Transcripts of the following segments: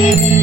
Krishna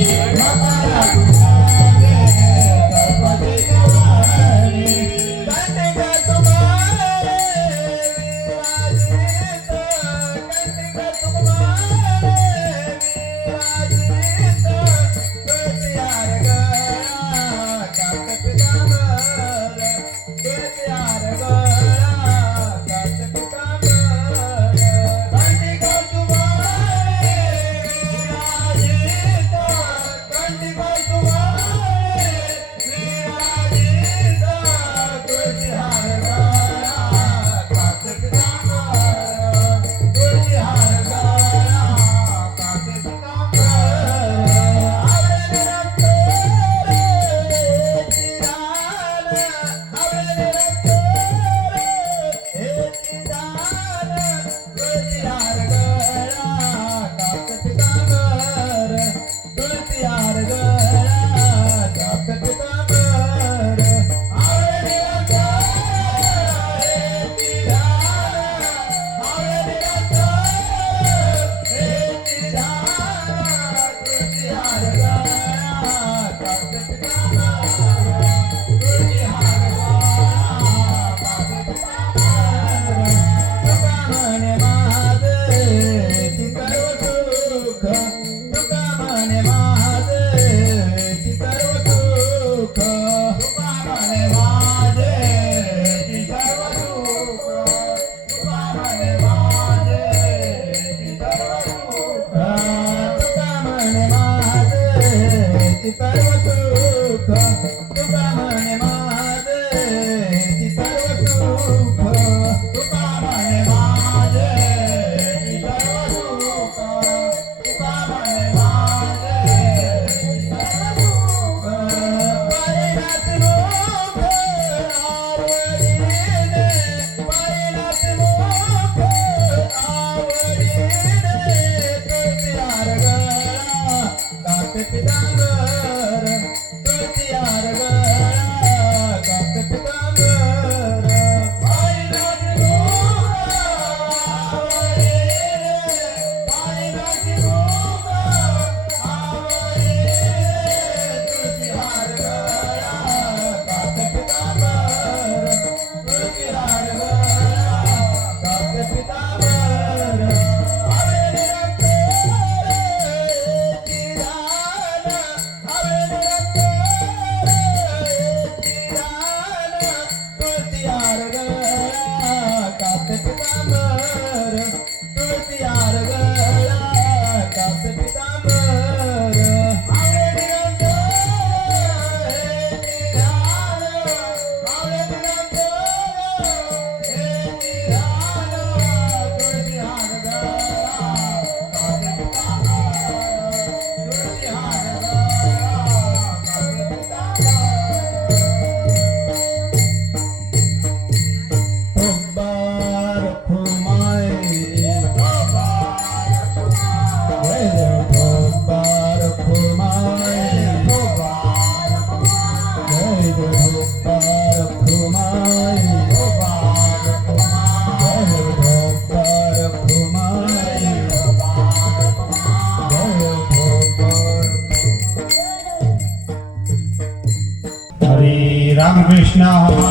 Krishna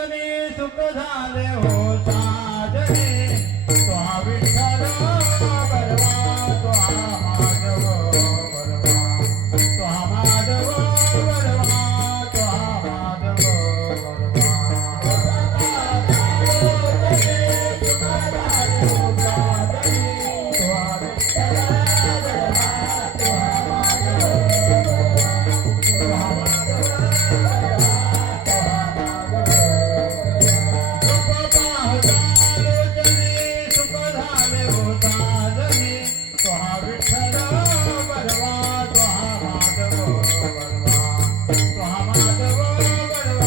लोचनी सुख झाले हो साजने तो हा विठ्ठल बरवा तो हा माधव बरवा तो हा माधव बरवा तो हा माधव बरवा लोचनी सुख झाले हो साजने तो हा विठ्ठल बरवा तो हा माधव बरवा तो हा माधव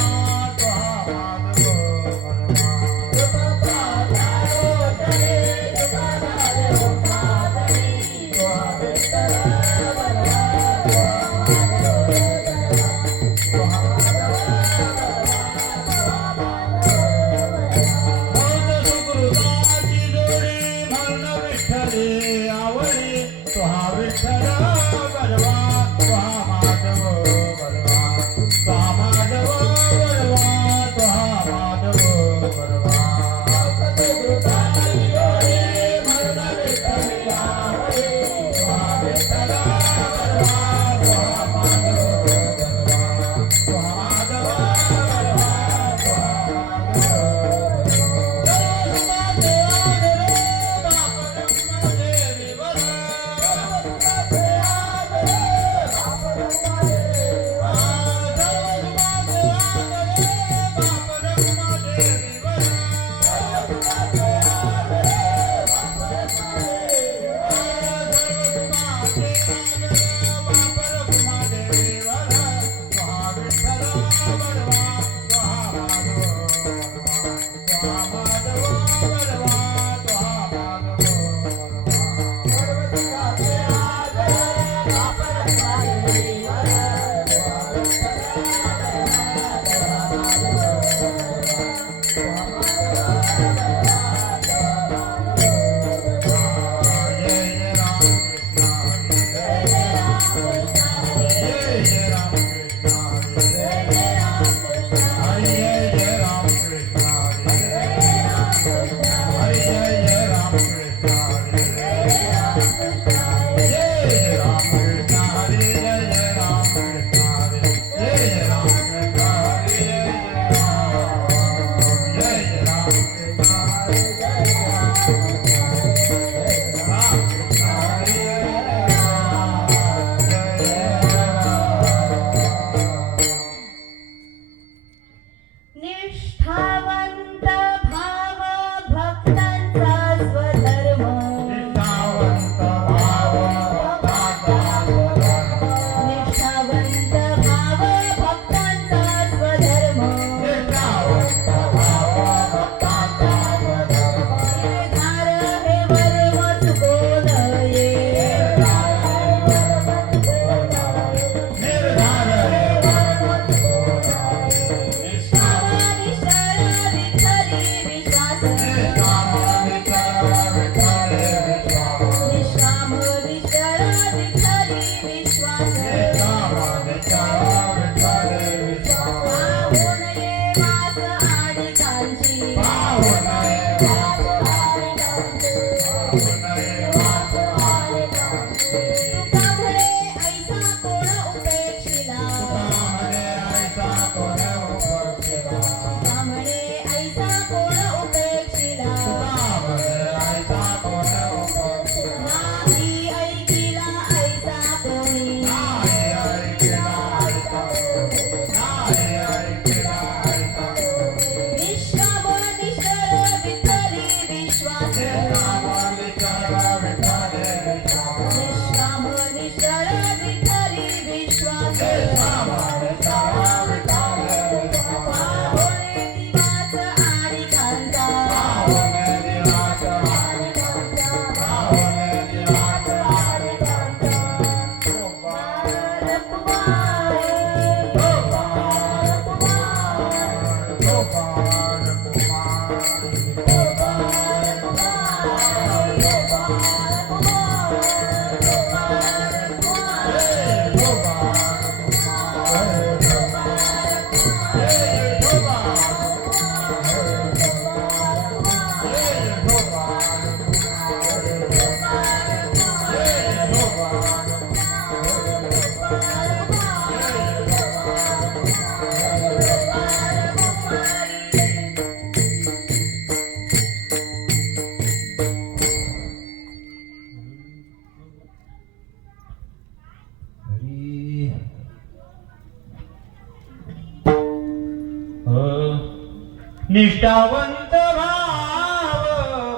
निष्ठावंत भाव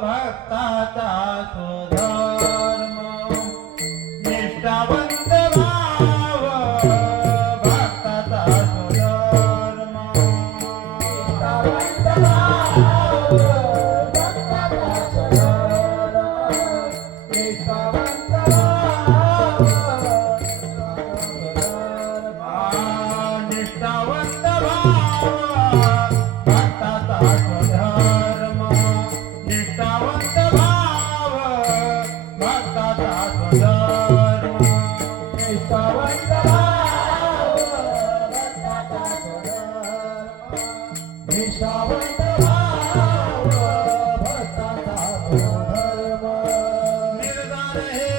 भक्ताचा स्वधर्म निष्ठावंत भाव भक्ताचा स्वधर्म निष्ठावंत भाव भक्ताचा स्वधर्म निष्ठावंत भाव निष्ठावंत भाव स्वधर्म निष्ठावंत भाव भक्ताचा स्वधर्म निष्ठावंत भाव भक्ताचा स्वधर्म निष्ठावंत भाव भक्ताचा स्वधर्म निर्धार हे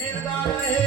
निर्धार हे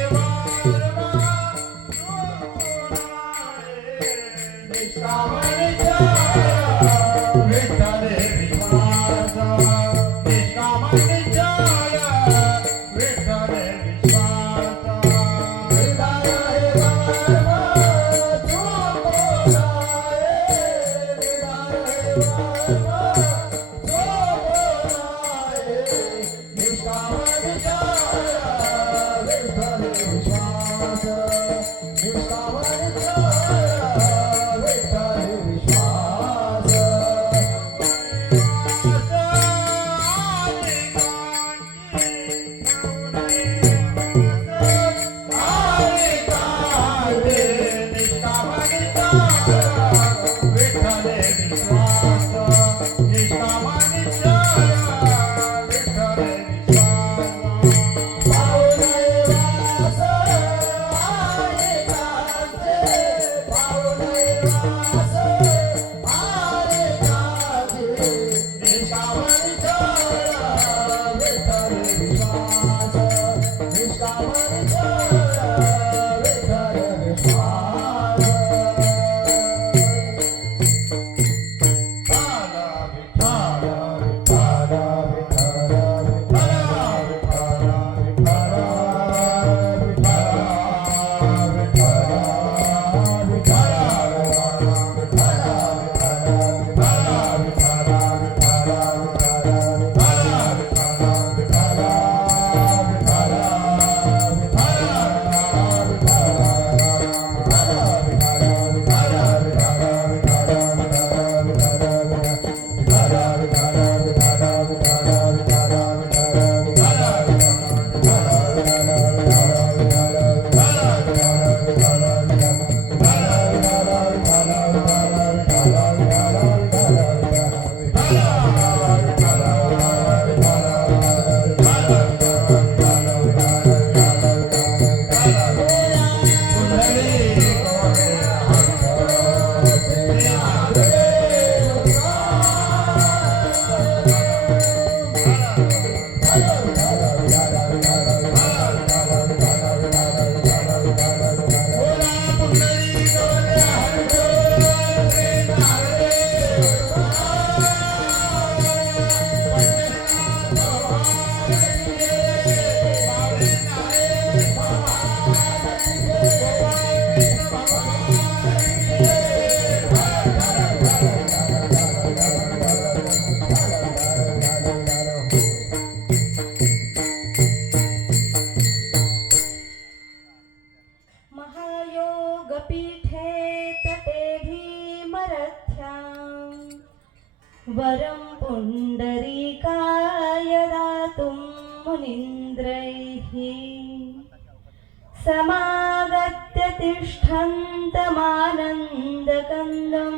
वरं पुण्डरीकाय दातुं मुनीन्द्रैः समागत्य तिष्ठन्तमानन्दकन्दम्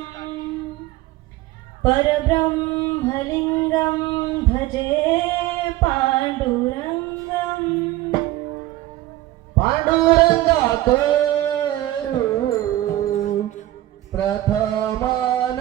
परब्रह्मलिङ्गं भजे पाण्डुरङ्गम् पांडुरंगा करू प्रथमान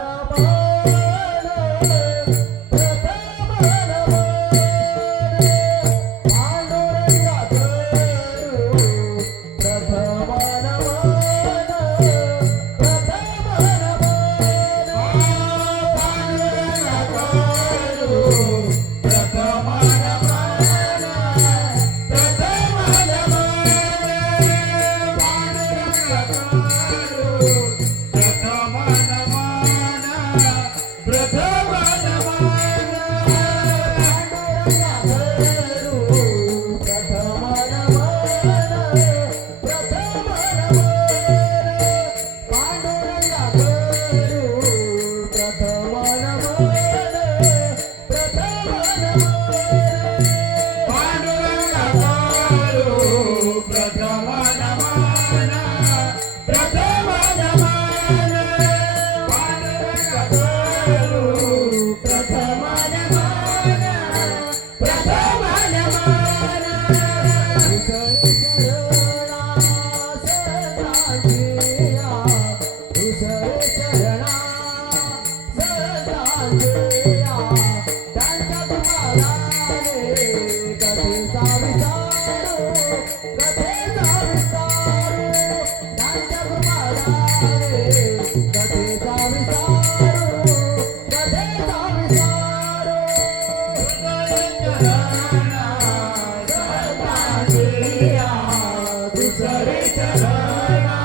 दुसरे चरणा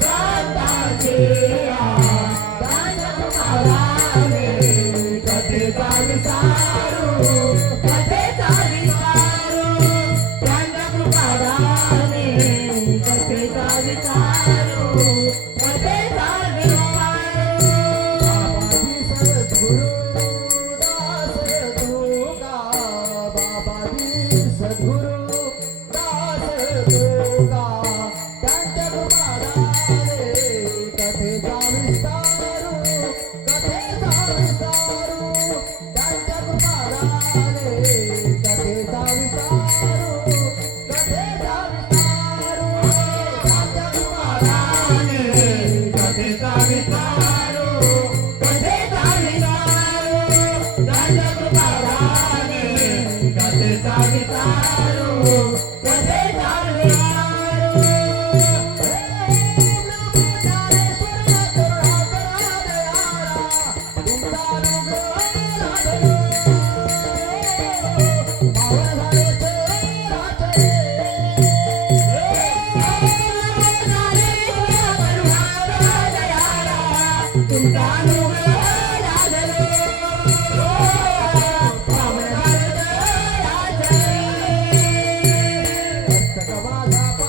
संतांची ज्ञानमालाने कथेचा विचारू कथेचा विचारू ज्ञानकृपादाने कथेचा विचारू कथेचा विचारू बाबाजी सद्गुरु दास तुका त्यांच्या कृपादाने कथेचा विस्तारू कथेचा विस्तारू त्यांच्या कृपादाने कथेचा विस्तारू कथेचा विस्तारू त्यांच्या कृपादाने कथेचा विस्तारू कथेचा विस्तारू त्यांच्या कृपादाने कथेचा विस्तारू कथेचा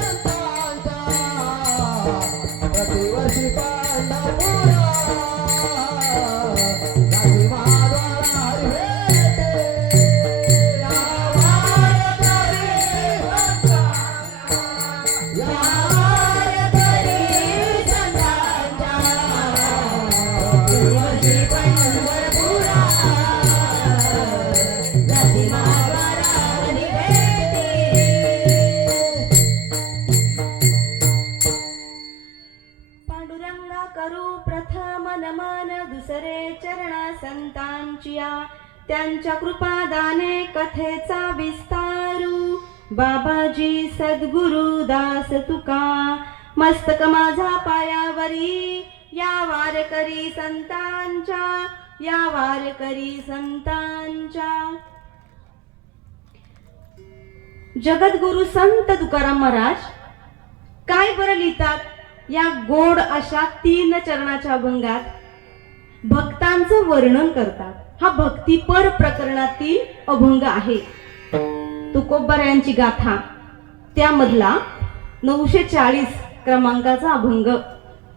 विस्तारू प्रतिवर्षी पंढरपुरा दासी महाद्वारावर भेटे या वारकरी संतांच्या या वारकरी संतांच्या प्रतिवर्षी पंढरपुरा दासी महाद्वारावर भेटे पांडुरंगा करू प्रथम नमन दुसरे चरणा संतांचिया त्यांच्या कृपादाने कथेचा विस्तारू बाबाजी सद्गुरु दास तुका मस्तक माझा पायावरी या वारकरी संतांच्या या वारकरी संतांच्या जगद्गुरु संत तुकाराम महाराज काय बरं लिहितात या गोड अशा 3 चरणाच्या अभंगात भक्तांचं वर्णन करतात. हा भक्तिपर प्रकरणातील अभंग आहे. तुकोबा यांची गाथा त्यामधला 940 क्रमांकाचा अभंग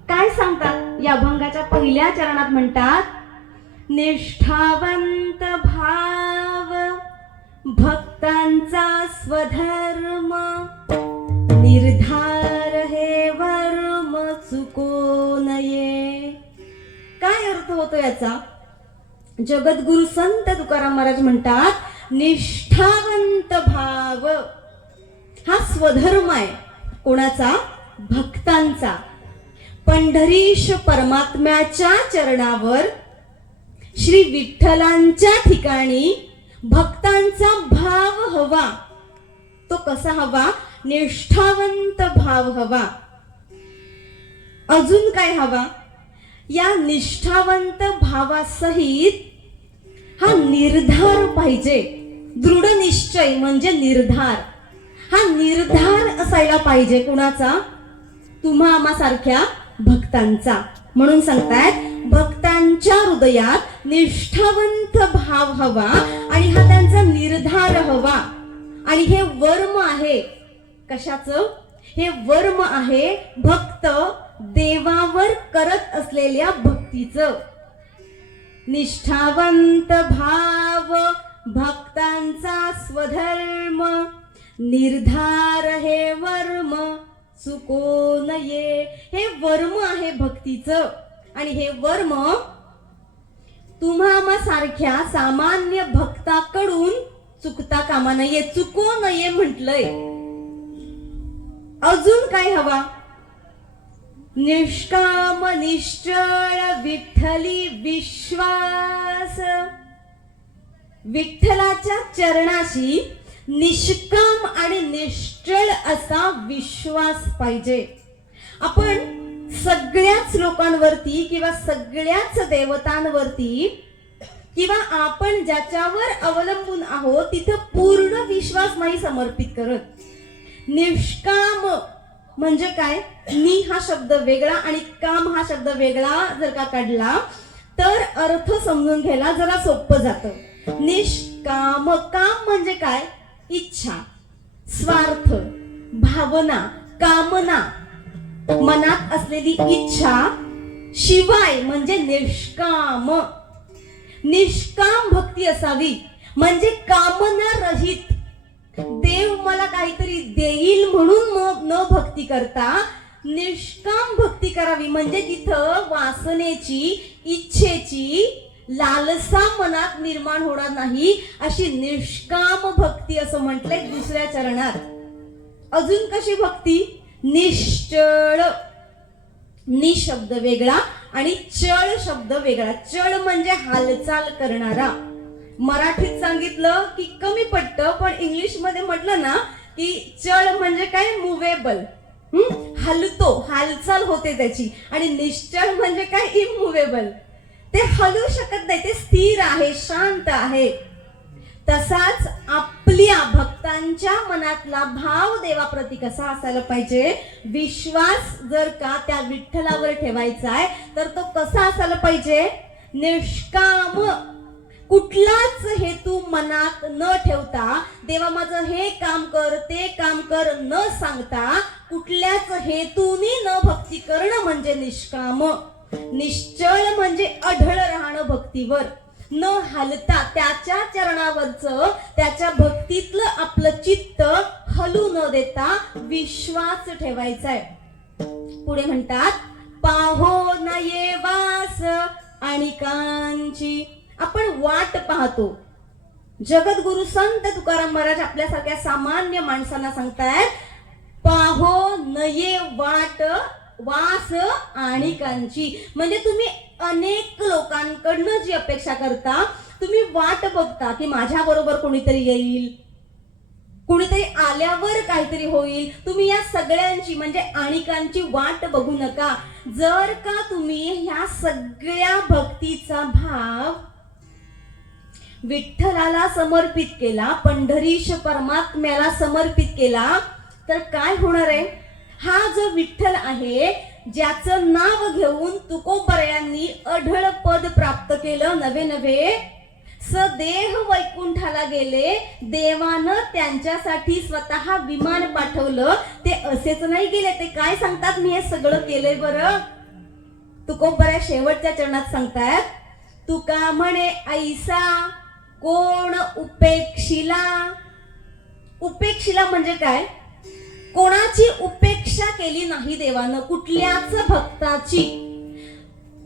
काय सांगतात. या अभंगाच्या पहिल्या चरणात म्हणतात निष्ठावंत भाव भक्तांचा स्वधर्म निर्धार हे वर्म चुको नये. काय अर्थ होतो याचा. जगद्गुरु संत तुकाराम महाराज म्हणतात निष्ठावंत भाव हा स्वधर्म आहे. कोणाचा. भक्तांचा. पंढरीश परमात्म्याच्या चरणावर श्री विठ्ठलांच्या ठिकाणी भक्तांचा भाव हवा. तो कसा हवा. निष्ठावंत भाव हवा. अजून काय हवा. या निष्ठावंत भावासहित हा निर्धार पाहिजे. दृढ निश्चय म्हणजे निर्धार. हा निर्धार असायला पाहिजे. कुणाचा. तुम्हा आम्हा सारख्या भक्तांचा. म्हणून सांगतायत भक्तांच्या हृदयात निष्ठावंत भाव हवा आणि हा त्यांचा निर्धार हवा. आणि हे वर्म आहे. कशाचं. हे वर्म आहे भक्त देवावर करत असलेल्या भक्तीचं. निष्ठावंत भाव भक्तांचा स्वधर्म निर्धार हे वर्म चुको नये. हे वर्म आहे भक्तीचं. आणि हे वर्म तुम्हा सारख्या सामान्य भक्ताकडून चुकता कामा नये. चुको नये म्हटलंय. अजून काय हवा. निष्काम निश्चळ विठ्ठली विश्वास विठ्ठलाच्या चरणाशी निष्काम आणि निश्चळ असा विश्वास पाहिजे. आपण सगळ्याच लोकांवरती किंवा सगळ्याच देवतांवरती किंवा आपण ज्याच्यावर अवलंबून आहोत तिथं पूर्ण विश्वास नाही समर्पित करत. निष्काम म्हणजे काय? नि हा शब्द वेगळा आणि काम हा शब्द वेगळा जर का काढला तर अर्थ समजून घ्यायला जरा सोपं जातं. निष्काम, काम म्हणजे काय? इच्छा, स्वार्थ, भावना, कामना, मनात असलेली इच्छा शिवाय म्हणजे निष्काम. निष्काम भक्ती असावी म्हणजे कामना रहित. देव मला काहीतरी देईल म्हणून न भक्ती करता निष्काम भक्ती करावी. म्हणजे तिथं वासनेची, इच्छेची लालसा मनात निर्माण होणार नाही, अशी निष्काम भक्ती असं म्हटलंय दुसऱ्या चरणात. अजून कशी भक्ती? निश्चळ. नि शब्द वेगळा आणि चळ शब्द वेगळा. चळ म्हणजे हालचाल करणारा. मराठीत सांगितलं की कमी पडतं, पण इंग्लिश मध्ये म्हटलं ना की चळ म्हणजे काय? मुवेबल, हलतो, हालचाल होते त्याची. आणि निश्चळ म्हणजे काय? इममुवेबल, ते हलू शकत नाही, ते स्थिर आहे, शांत आहे. तसाच आपल्या भक्तांच्या मनातला भाव देवाप्रती कसा असायला पाहिजे? विश्वास जर का त्या विठ्ठलावर ठेवायचा आहे तर तो कसा असायला पाहिजे? निष्काम. कुठलाच हेतू मनात न ठेवता, देवा माझं हे काम कर, ते काम कर न सांगता कुठल्याच हेतूनी न भक्ती करणं म्हणजे निष्काम. निश्चळ म्हणजे अढळ राहणं भक्तीवर, न हालता त्याच्या चरणावरचं, त्याच्या भक्तीतलं आपलं चित्त हलू न देता विश्वास ठेवायचा आहे. पुढे म्हणतात, पाहो नये वास आणि कांची. आपण वाट पाहतो. जगद्गुरु संत तुकाराम महाराज आपल्यासारख्या सामान्य माणसांना सांगतायत, पाहो नये वाट वास आणि कांची. म्हणजे तुम्ही अनेक लोकांकडनं जी अपेक्षा करता, तुम्ही वाट बघता की माझ्या बरोबर कोणीतरी येईल, कोणीतरी आल्यावर काहीतरी होईल. तुम्ही या सगळ्यांची म्हणजे आणिकांची वाट बघू नका. जर का तुम्ही ह्या सगळ्या भक्तीचा भाव विठ्ठलाला समर्पित केला, पंढरीश परमात्म्याला समर्पित केला, तर काय होणार आहे? हा जो विठ्ठल आहे, ज्याचं नाव घेऊन तुकोबरायांनी अढळ पद प्राप्त केलं, नवे नवे सदेह वैकुंठाला गेले, देवानं त्यांच्यासाठी स्वतः विमान पाठवलं. ते असेच नाही गेले, ते काय सांगतात? मी हे सगळं केलंय बरं. तुकोबराया शेवटच्या चरणात सांगतात, तुका म्हणे ऐसा कोण उपेक्षिला. उपेक्षिला म्हणजे काय? कोणाची उपेक्षा केली नाही देवानं, कुठल्याच भक्ताची.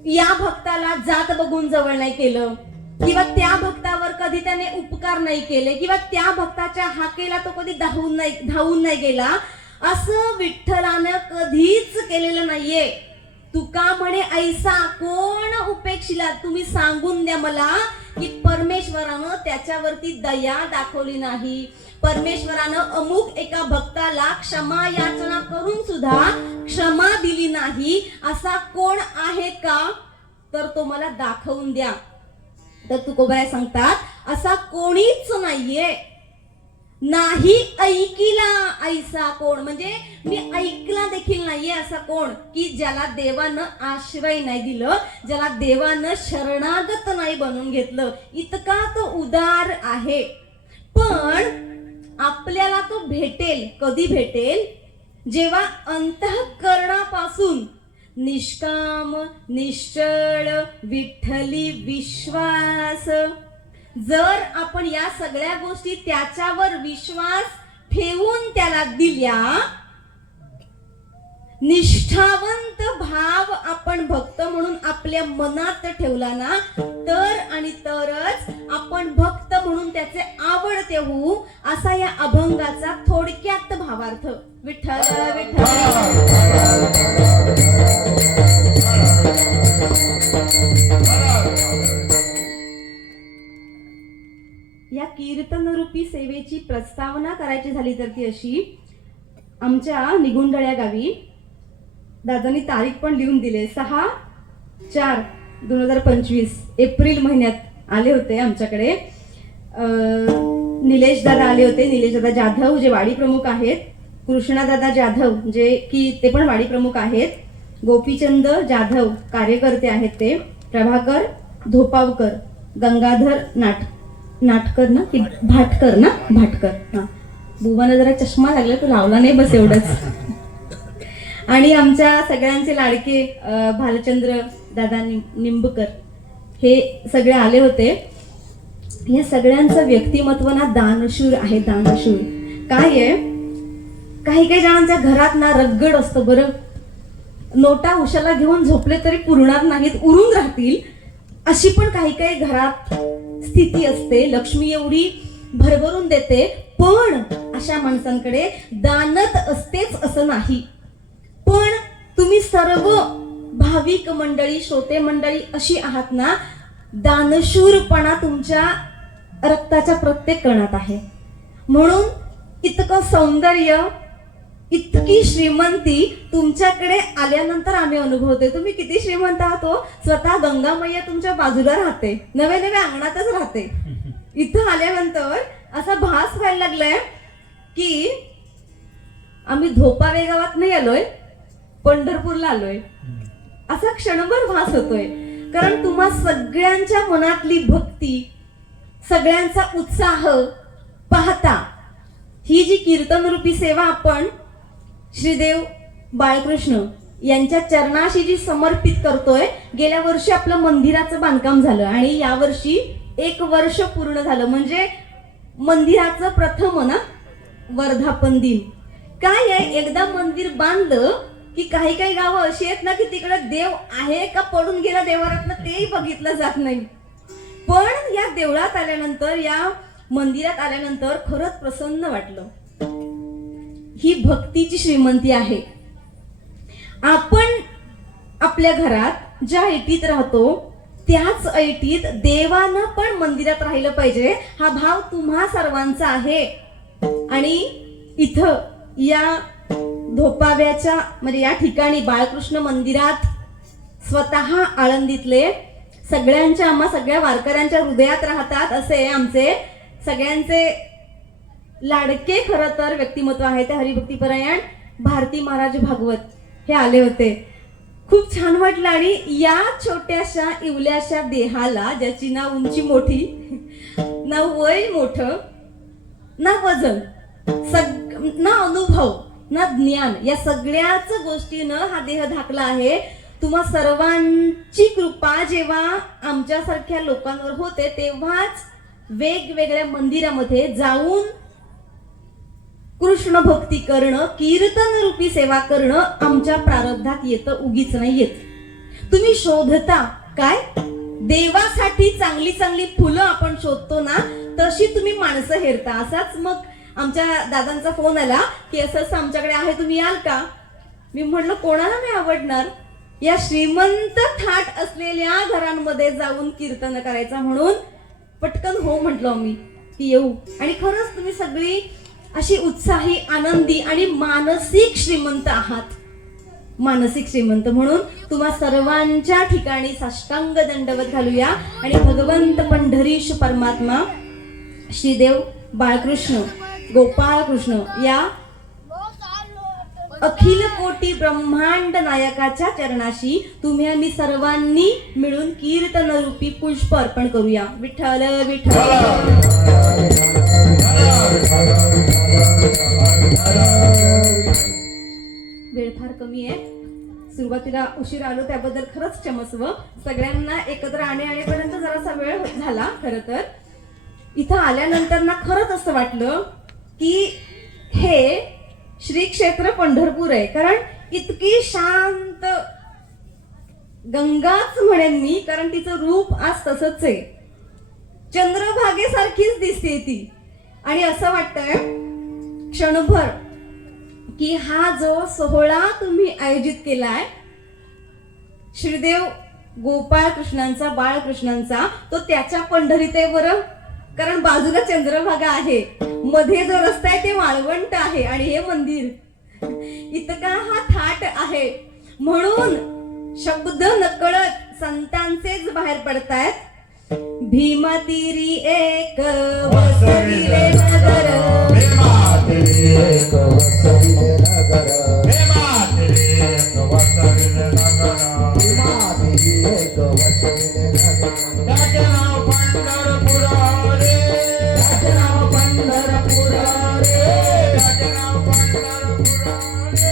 या भक्ताला जात बघून जवळ नाही केलं, किंवा त्या भक्तावर कधी त्याने उपकार नाही केले, किंवा त्या भक्ताच्या हाकेला तो कधी धावून नाही गेला, असं विठ्ठलानं कधीच केलेलं नाहीये. तुका म्हणे ऐसा कोण उपेक्षिला. तुम्ही सांगून द्या मला की परमेश्वरानं त्याच्यावरती दया दाखवली नाही, परमेश्वरानं अमुक एका भक्ताला क्षमा याचना करून सुद्धा क्षमा दिली नाही, असा कोण आहे का? तर तो मला दाखवून द्या. तर तुकोबाया सांगतात, असा कोणीच नाहीये. नाही ऐकिला ऐसा कोण, म्हणजे मी ऐकला देखील नाहीये असा कोण, की ज्याला देवानं आश्रय नाही दिलं, ज्याला देवानं शरणागत नाही बनवून घेतलं. इतका तो उदार आहे. पण आपल्याला तो भेटेल, कधी भेटेल? जेव्हा अंतःकरणापासून निष्काम निश्चळ विठ्ठली विश्वास, जर आपण या सगळ्या गोष्टी त्याच्यावर विश्वास ठेवून त्याला दिल्या, निष्ठावंत भाव आपण भक्त म्हणून आपल्या मनात ठेवला ना, तर आणि तरच आपण भक्त म्हणून त्याचे आवडते होऊ. असा या अभंगाचा थोडक्यात भावार्थ. विठ्ठल विठ्ठल. या कीर्तनरूपी सेवेची प्रस्तावना करायची झाली तर ती अशी, आमच्या निगुंडळ्या गावी दादांनी तारीख पण लिहून दिले, 6/4/2025 एप्रिल महिन्यात आले होते आमच्याकडे. निलेश दादा आले होते, निलेश दादा जाधव जे वाडी प्रमुख आहेत, कृष्णादादा जाधव जे की ते पण वाडी प्रमुख आहेत, गोपीचंद जाधव कार्यकर्ते आहेत ते, प्रभाकर धोपावकर, गंगाधर नाटकर ना की भाटकर हा, बुवाला जरा चष्मा लागला तो लावला नाही बस एवढंच. आणि आमच्या सगळ्यांचे लाडके भालचंद्र दादा निंबकर हे सगळे आले होते. या सगळ्यांचं व्यक्तिमत्व ना दानशूर आहे, दानशूर. काय आहे, काही काही जणांच्या घरात ना रगड असतं बरं, नोटा उशाला घेऊन झोपले तरी पुरणार नाहीत, उरून राहतील, अशी पण काही काही घरात स्थिती असते. लक्ष्मी एवढी भरभरून देते, पण अशा माणसांकडे दानत असतेच असं नाही. पण तुम्ही सर्व भाविक मंडळी, श्रोते मंडळी अशी आहात ना, दानशूरपणा तुमच्या रक्ताच्या प्रत्येक कणात आहे. म्हणून इतकं सौंदर्य, इतकी श्रीमंती तुमच्याकडे आल्यानंतर आम्ही अनुभवते. तुम्ही किती श्रीमंत आहात हो. स्वतः गंगा मैया तुमच्या बाजूला राहते, नवे नवे अंगणातच राहते. इथं आल्यानंतर असा भास व्हायला लागलाय की आम्ही धोपावे गावात नाही आलोय, पंढरपूरला आलोय, असा क्षणभर भास होतोय. कारण तुम्हा सगळ्यांच्या मनातली भक्ती, सगळ्यांचा उत्साह पाहता ही जी कीर्तनरूपी सेवा आपण श्रीदेव बाळकृष्ण यांच्या चरणाशी जी समर्पित करतोय. गेल्या वर्षी आपलं मंदिराचं बांधकाम झालं आणि यावर्षी 1 वर्ष पूर्ण झालं, म्हणजे मंदिराचं प्रथम ना वर्धापन दिन. काय आहे, एकदा मंदिर बांधलं की काही काही गावं अशी आहेत ना की तिकडे देव आहे का पडून गेला देवारातनं तेही बघितलं जात नाही. पण या देवळात आल्यानंतर, या मंदिरात आल्यानंतर खरंच प्रसन्न वाटलं. ही भक्तीची श्रीमंती आहे. आपण आपल्या घरात ज्या ऐटीत राहतो त्याच ऐटीत देवानं पण मंदिरात राहिलं पाहिजे, हा भाव तुम्हा सर्वांचा आहे. आणि इथं या धोपाव्याच्या म्हणजे या ठिकाणी बाळकृष्ण मंदिरात स्वतः आळंदीतले सगळ्यांच्या, आम्हा सगळ्या वारकऱ्यांच्या हृदयात राहतात असे आमचे सगळ्यांचे लाडके खरं तर व्यक्तिमत्व आहे ते हरिभक्तीपरायण भारती महाराज भागवत हे आले होते. खूप छान वाटलं. आणि या छोट्याशा इवल्याशा देहाला, ज्याची ना उंची मोठी, ना वय मोठं, ना वजन, ना अनुभव, ना ज्ञान, या सगळ्याच गोष्टीनं हा देह धाकला आहे. तुम्हा सर्वांची कृपा जेव्हा आमच्यासारख्या लोकांवर होते तेव्हाच वेगवेगळ्या मंदिरामध्ये जाऊन कृष्ण भक्ती करणं, कीर्तन रूपी सेवा करणं आमच्या प्रारब्धात येतं, उगीच नाही येत. तुम्ही शोधता काय, देवासाठी चांगली चांगली फुलं आपण शोधतो ना, तशी तुम्ही माणसं हेरता. असाच मग आमच्या दादांचा फोन आला की असं असं आमच्याकडे आहे, तुम्ही याल का. मी म्हटलं कोणाला नाही आवडणार या श्रीमंत थाट असलेल्या घरांमध्ये जाऊन कीर्तन करायचा, म्हणून पटकन हो म्हटलो मी की येऊ. आणि खरंच तुम्ही सगळी अशी उत्साही, आनंदी आणि मानसिक श्रीमंत आहात, मानसिक श्रीमंत. म्हणून तुम्हा सर्वांच्या ठिकाणी साष्टांग दंडवत घालूया आणि भगवंत पंढरीश परमात्मा श्रीदेव बाळकृष्ण गोपाळ कृष्ण या अखिल कोटी ब्रह्मांड नायकाच्या चरणाशी तुम्ही आम्ही सर्वांनी मिळून कीर्तन रूपी पुष्प अर्पण करूया. विठ्ठल विठ्ठल. वेळ फार कमी आहे, सुरुवातीला उशीर आलो त्याबद्दल खरंच क्षमस्व. सगळ्यांना एकत्र आणेपर्यंत जरासा वेळ झाला. खरं तर इथं आल्यानंतर ना खरंच असं वाटलं की हे श्री क्षेत्र पंढरपूर आहे. कारण इतकी शांत गंगाच म्हणेन मी, कारण तिचं रूप आज तसंच आहे, चंद्रभागेसारखीच दिसते ती. आणि असं वाटतंय क्षणभर की हा जो सोहळा तुम्ही आयोजित केलाय श्रीदेव गोपाळ कृष्णांचा, बाळकृष्णांचा, तो त्याच्या पंढरीत आहे बरं. कारण बाजूला चंद्रभागा आहे, मध्ये जो रस्ता आहे ते वाळवंट आहे आणि हे मंदिर इतका हा थाट आहे. म्हणून शब्द नकळत संतांचेच बाहेर पडतायत. भीमातीरी एक वसविले नगर, भीमातीरी एक वसविले नगर, भीमातीरी एक वसविले नगर, भीमातीरी एक वसविले नगर. त्याचे नाव पंढरपूर रे, त्याचे नाव पंढरपूर रे, त्याचे नाव पंढरपूर रे,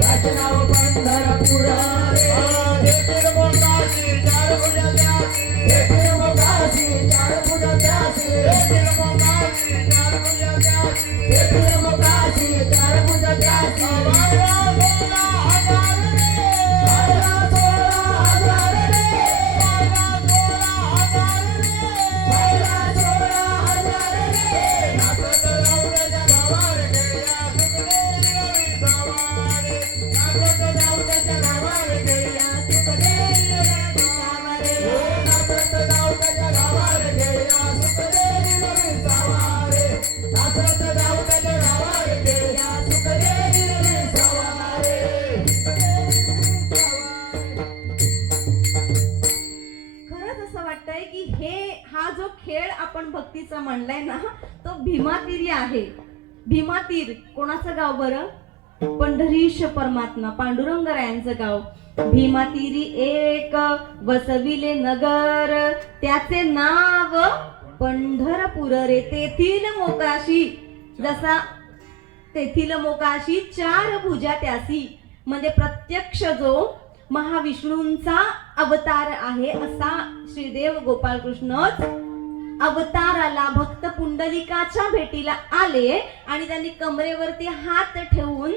त्याचे नाव पंढरपूर रे. देखील मोकाशी चार भुजा त्यासी, देखील मोकाशी चार भुजा त्यासी, देखील मोकाशी चार भुजा त्यासी, देखील मोकाशी चार भुजा त्यासी. बाळा सोळा हजार रे, बाळा सोळा हजार रे, बाळा सोळा हजार रे, बाळा सोळा हजार रे. नाचत राऊताच्या गावावर गेल्या सुखदेवी रवी सावारे, नाचत राऊताच्या गावावर गेल्या सुखदेवी रवी सावारे, नाचत राऊताच्या गावावर गेल्या सुखदेवी रवी सावारे, नाचत राऊताच्या गावावर गेल्या सुखदेवी रवी सावारे. खरंच असं वाटतंय की हा जो खेळ आपण भक्तीचा म्हणलाय ना, तो भीमातीरी आहे. भीमातीर कोणाचं गाव बरं? पंढरीश परमात्मा पांडुरंगरायांचं गाव. भीमातीरी एक वसविले नगर, त्याचे नाव पंढरपूर रे. तेथील मोकाशी, जसा तेथील मोकाशी चार भुजा त्यासी, म्हणजे प्रत्यक्ष जो महाविष्णूंचा अवतार आहे असा श्रीदेव गोपाळकृष्णच अवताराला भक्त पुंडलिकाच्या भेटीला आले आणि त्यांनी कमरेवरती हात ठेवून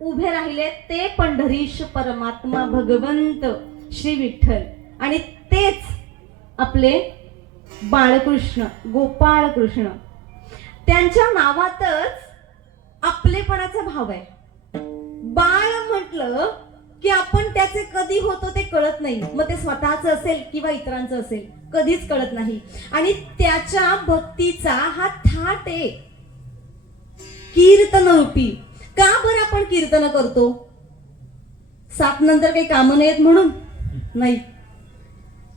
उभे राहिले. ते पंढरीश परमात्मा भगवंत श्री विठ्ठल, आणि तेच आपले बाळकृष्ण गोपाळ कृष्ण. त्यांच्या नावातच आपलेपणाचा भाव आहे. बाळ म्हटलं की आपण त्याचे कधी होतो ते कळत नाही, मग ते स्वतःचं असेल किंवा इतरांचं असेल कधीच कळत नाही. आणि त्याच्या भक्तीचा हा थाट आहे कीर्तन रूपी. का बरं आपण कीर्तन करतो? 7 नंतर काही कामं नाहीत म्हणून नाही.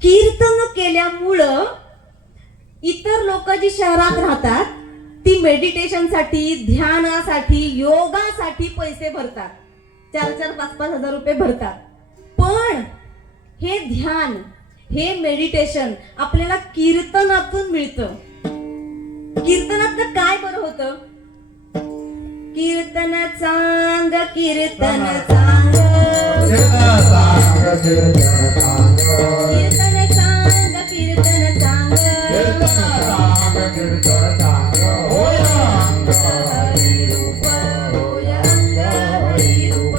कीर्तन केल्यामुळं इतर लोक जी शहरात राहतात ती मेडिटेशनसाठी, ध्यानासाठी, योगासाठी पैसे भरतात, 4-4, 5-5 हजार रुपये भरतात. पण हे ध्यान, हे मेडिटेशन आपल्याला कीर्तनातून मिळतं. कीर्तनात काय बरं होतं? कीर्तन चांग, कीर्तन चांग, कीर्तन चांग, कीर्तन चांग, कीर्तन चांग. होय अंग हरी रूप, होय अंग हरी रूप,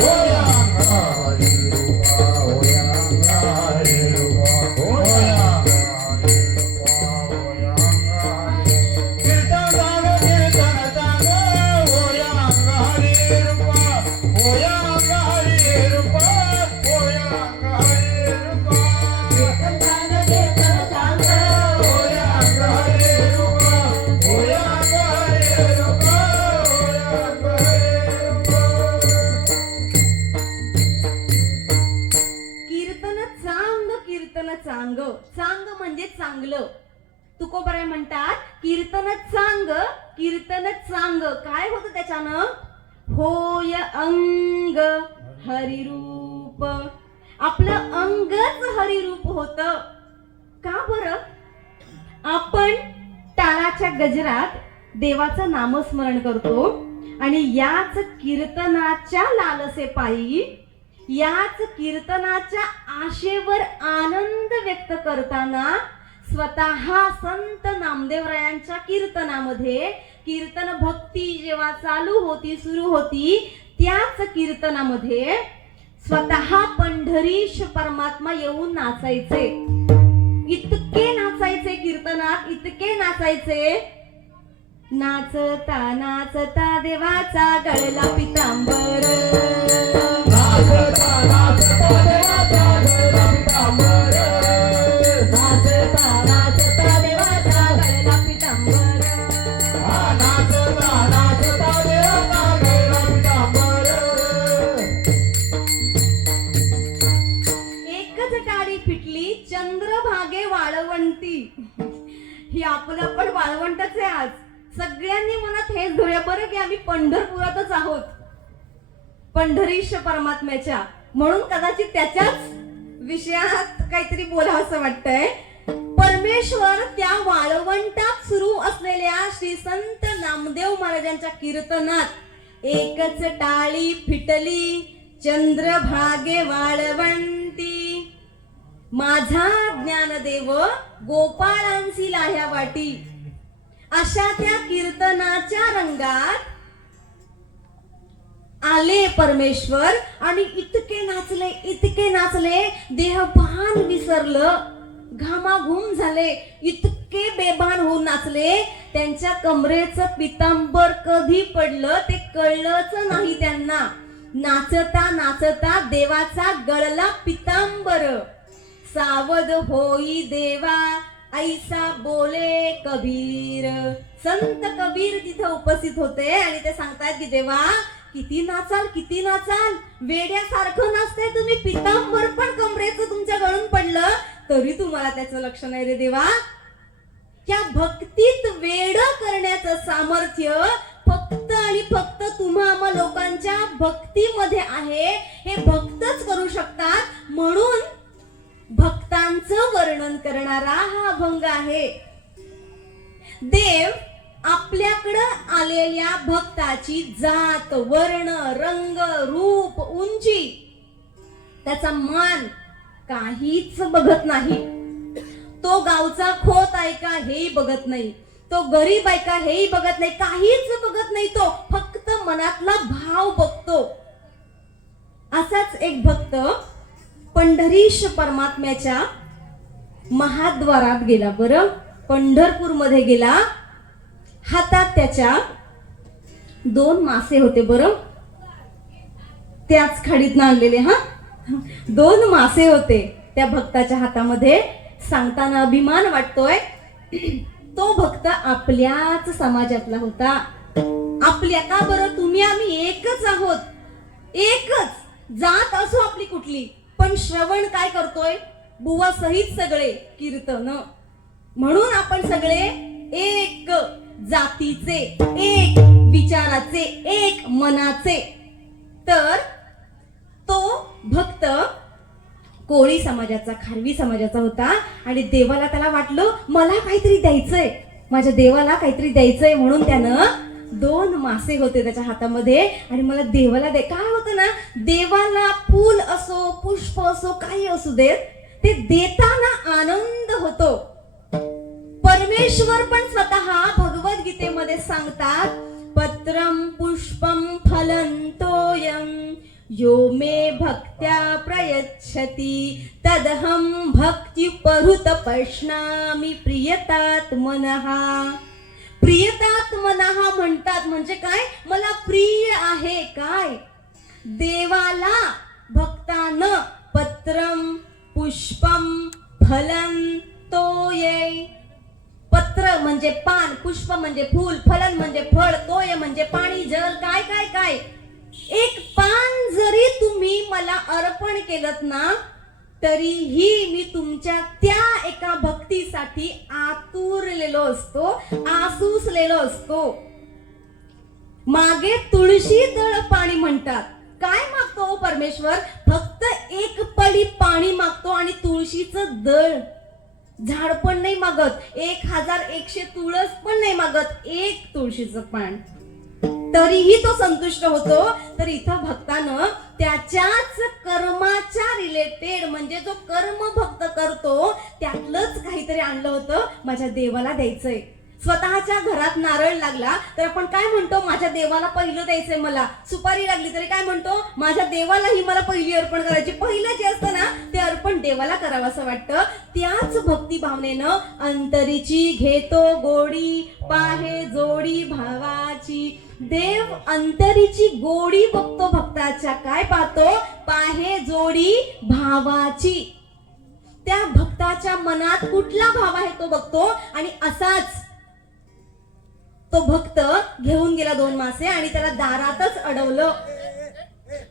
होय अंग हरी रूप, होय अंग हरी रूप, होय अंग हरी रूप, होय अंग हरी. कीर्तन चांग, कीर्तन चांग, होय अंग हरी रूप, होय अंग हरी रूप, होय अंग हरी रूप. कीर्तन चांग, कीर्तन चांग, होय अंग हरी रूप, होय अंग हरी रूप, होय अंग हरी रूप. कीर्तन चांग, कीर्तन चांग. चांग म्हणजे चांगलं. तुकोबराय म्हणतात कीर्तन चांग, कीर्तन चांग. काय होतं त्याच्यानं? होय अंग हरिरूप. आपलं अंगच हरिरूप होत. का बरं? आपण टाळाच्या गजरात देवाचं नामस्मरण करतो आणि याच कीर्तनाच्या लालसेपायी, याच कीर्तनाच्या आशेवर आनंद व्यक्त करताना स्वतः संत नामदेवरायांच्या कीर्तनामध्ये, कीर्तन भक्ती जेव्हा चालू होती, सुरू होती, त्याच कीर्तनामध्ये स्वतः पंढरीश परमात्मा येऊन नाचायचे. इतके नाचायचे कीर्तनात, इतके नाचायचे. नाचता नाचता देवाचा गळला पितांबर, नाचता नाचता देवाचा गळला पितांबर, नाचता नाचता देवाचा गळला वाळवंटी ही आपलं पण वाळवंटच आहे आज. सगळ्यांनी मनात हेच धरूया बरं की आम्ही पंढरपुरातच आहोत, पंढरीश परमात्म्याच्या. म्हणून कदाचित त्याच्याच विषयात काहीतरी बोलावं असं वाटतंय. परमेश्वर त्या वाळवंटात सुरू असलेल्या श्री संत नामदेव महाराजांच्या कीर्तनात एकच टाळी फिटली चंद्रभागे वाळवंटी, माझा ज्ञानदेव गोपाळांसी लाह्या वाटी. अशा त्या कीर्तनाच्या रंगात आले परमेश्वर आणि इतके नाचले देहभान विसरलं, घामाघूम झाले, इतके बेभान होऊन नाचले. त्यांच्या कमरेचं पितांबर कधी पडलं ते कळलंच नाही त्यांना. नाचता नाचता देवाचा गळला पितांबर. सावध होई देवा ऐसा बोले कबीर. संत कबीर तिथे उपस्थित होते आणि ते सांगतायत की देवा किती नाचाल, किती नाचाल, वेड्यासारखं नाचते तुम्ही, पितांबर पण कमरेचं तुमच्या गळून पडलं तरी तुम्हाला त्याचं लक्ष नाही रे देवा. या भक्तीत वेड करण्याचं सामर्थ्य फक्त आणि फक्त तुम्हा आम्हा लोकांच्या भक्तीमध्ये आहे. हे भक्तच करू शकतात. म्हणून भक्तांचं वर्णन करणारा हा अभंग आहे. देव आपल्याकडं आलेल्या भक्ताची जात, वर्ण, रंग, रूप, उंची, त्याचा मान काहीच बघत नाही. तो गावचा खोत आहे का हेही बघत नाही, तो गरीब आहे का हेही बघत नाही, काहीच बघत नाही. तो फक्त मनातला भाव बघतो. असाच एक भक्त पंढरीश परमात्म्याच्या महाद्वारात गेला. बरं, पंढरपूर मध्ये गेला. हातात त्याच्या 2 मासे होते. बरं, त्याच खाडीत आणलेले. 2 मासे होते त्या भक्ताच्या हातामध्ये. सांगताना अभिमान वाटतोय. तो भक्त आपल्याच समाजातला होता. आपल्या का बरं, तुम्ही आम्ही एकच आहोत, एकच जात असो आपली कुठली, पण श्रवण काय करतोय बुवा सहित सगळे कीर्तन. म्हणून आपण सगळे एक जातीचे, एक विचाराचे, एक मनाचे. तर तो भक्त कोळी समाजाचा, खारवी समाजाचा होता आणि देवाला त्याला वाटलं मला काहीतरी द्यायचंय, माझ्या देवाला काहीतरी द्यायचंय. म्हणून त्यानं 2 मासे होते त्याच्या हातामध्ये आणि मला देवाला दे. काय होतं ना, देवाला फूल असो, पुष्प असो, काही असू देत, ते देताना आनंद होतो. परमेश्वर पण स्वतः भगवद्गीतेमध्ये सांगतात, पत्रम पुष्पम फलंतोयम यो मे भक्त्या प्रयच्छति तदहम भक्ति परुत पश्नामि प्रियतात्मनः. प्रियतात्मनः म्हणतात म्हणजे काय, मला प्रिय आहे काय देवाला. भक्तानं पत्रम पुष्पम फलं तोये. पत्र म्हणजे पान, पुष्प म्हणजे फूल, फलन म्हणजे फळ, तोय म्हणजे पाणी, जल, काय काय काय. एक पान जरी तुम्ही मला अर्पण केलत ना, तरीही मी तुमच्या त्या एका भक्तीसाठी आतुरलेलो असतो, आसूसलेलो असतो. मागे तुळशी दळ पाणी म्हणतात. काय मागतो परमेश्वर, फक्त एक पडी पाणी मागतो आणि तुळशीचं दळ, झाड पण नाही मागत, 1100 तुळस पण नाही मागत, एक तुळशीचं पान, तरीही तो संतुष्ट होतो. तर इथं भक्तानं त्याच्याच कर्माच्या रिलेटेड, म्हणजे जो कर्म भक्त करतो त्यातलंच काहीतरी आणलं होतं, माझ्या देवाला द्यायचंय. स्वतःच्या घरात नारळ लागला तर आपण काय म्हणतो, माझ्या देवाला पहिलं द्यायचंय मला. सुपारी लागली तरी काय म्हणतो, माझ्या देवालाही मला पहिली अर्पण करायची. पहिलं जे असतं ना ते अर्पण देवाला करावं असं वाटतं. त्याच भक्ती भावनेनं अंतरीची घेतो गोडी, पाहे जोडी भावाची. देव अंतरीची गोडी बघतो भक्ताच्या. काय पाहतो, पाहे जोडी भावाची. त्या भक्ताच्या मनात कुठला भाव आहे तो बघतो. आणि असाच तो भक्त घेऊन गेला 2 मासे आणि त्याला दारातच अडवलं.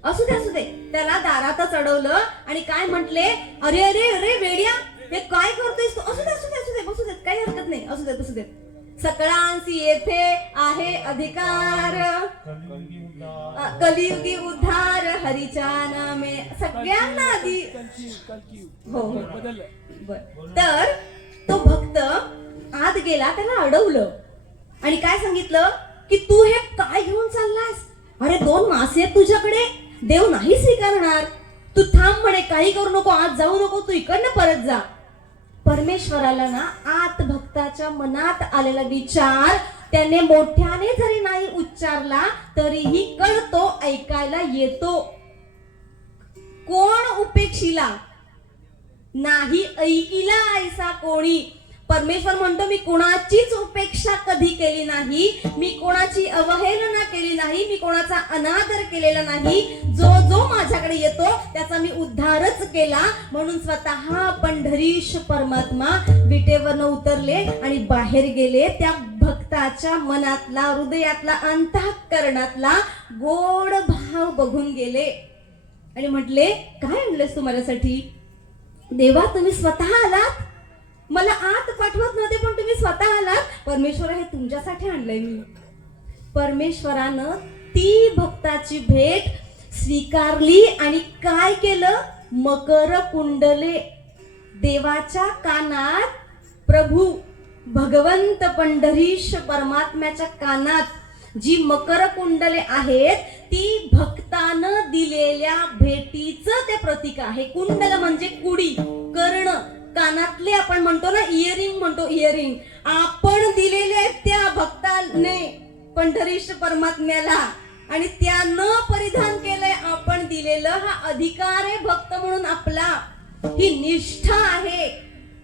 असू दे त्याला दारातच अडवलं आणि काय म्हटले, अरे अरे अरे वेड्या, हे काय करतोयस तू? असू दे असू दे असू दे बसू देत, काही हरकत नाही, असू देत बसू देत. सकळांसी येथे आहे अधिकार, कलियुगी उद्धार हरीच्या नामे. सगळ्यांना आधी हो बर. तर तो भक्त आत गेला, त्याला अडवलं आणि काय सांगितलं की तू हे काय घेऊन चाललास? अरे 2 मासे आहेत तुझ्याकडे, देव नाही स्वीकारणार. तू थांब म्हणे, काही करू नको, आत जाऊ नको, तू इकडनं परत जा. परमेश्वराला ना आत भक्ताच्या मनात आलेला विचार त्याने मोठ्याने जरी नाही उच्चारला तरीही कळतो, ऐकायला येतो. कोण उपेक्षिला नाही ऐकिला ऐसा कोणी. परमेश्वर म्हणतो मी कोणाचीच उपेक्षा कधी केली नाही, मी कोणाची अवहेलना केली नाही, मी कोणाचा अनादर केलेला नाही. जो जो माझ्याकडे येतो त्याचा मी उद्धारच केला. म्हणून स्वतः पंढरीश परमात्मा विटेवरनं उतरले आणि बाहेर गेले. त्या भक्ताच्या मनातला, हृदयातला, अंतःकरणातला गोड भाव बघून गेले आणि म्हटले, काय आणलेस तू माझ्यासाठी? देवा, तुम्ही स्वतः आलात, मला आत पाठवत नव्हते पण तुम्ही स्वतः आलात. परमेश्वर, हे तुमच्यासाठी आणलंय मी. परमेश्वरानं ती भक्ताची भेट स्वीकारली आणि काय केलं? मकर कुंडले देवाच्या कानात, प्रभू भगवंत पंढरीश परमात्म्याच्या कानात जी मकर कुंडले आहेत ती भक्तानं दिलेल्या भेटीचं ते प्रतीक आहे. कुंडल म्हणजे कुडी, कर्ण, कानातले आपण म्हणतो ना, इयरिंग म्हणतो, इयरिंग आपण दिलेले त्या भक्ताने पंढरीश परमात्म्याला आणि त्यानं परिधान केलंय आपण दिलेलं. हा अधिकार आहे भक्त म्हणून आपला, ही निष्ठा आहे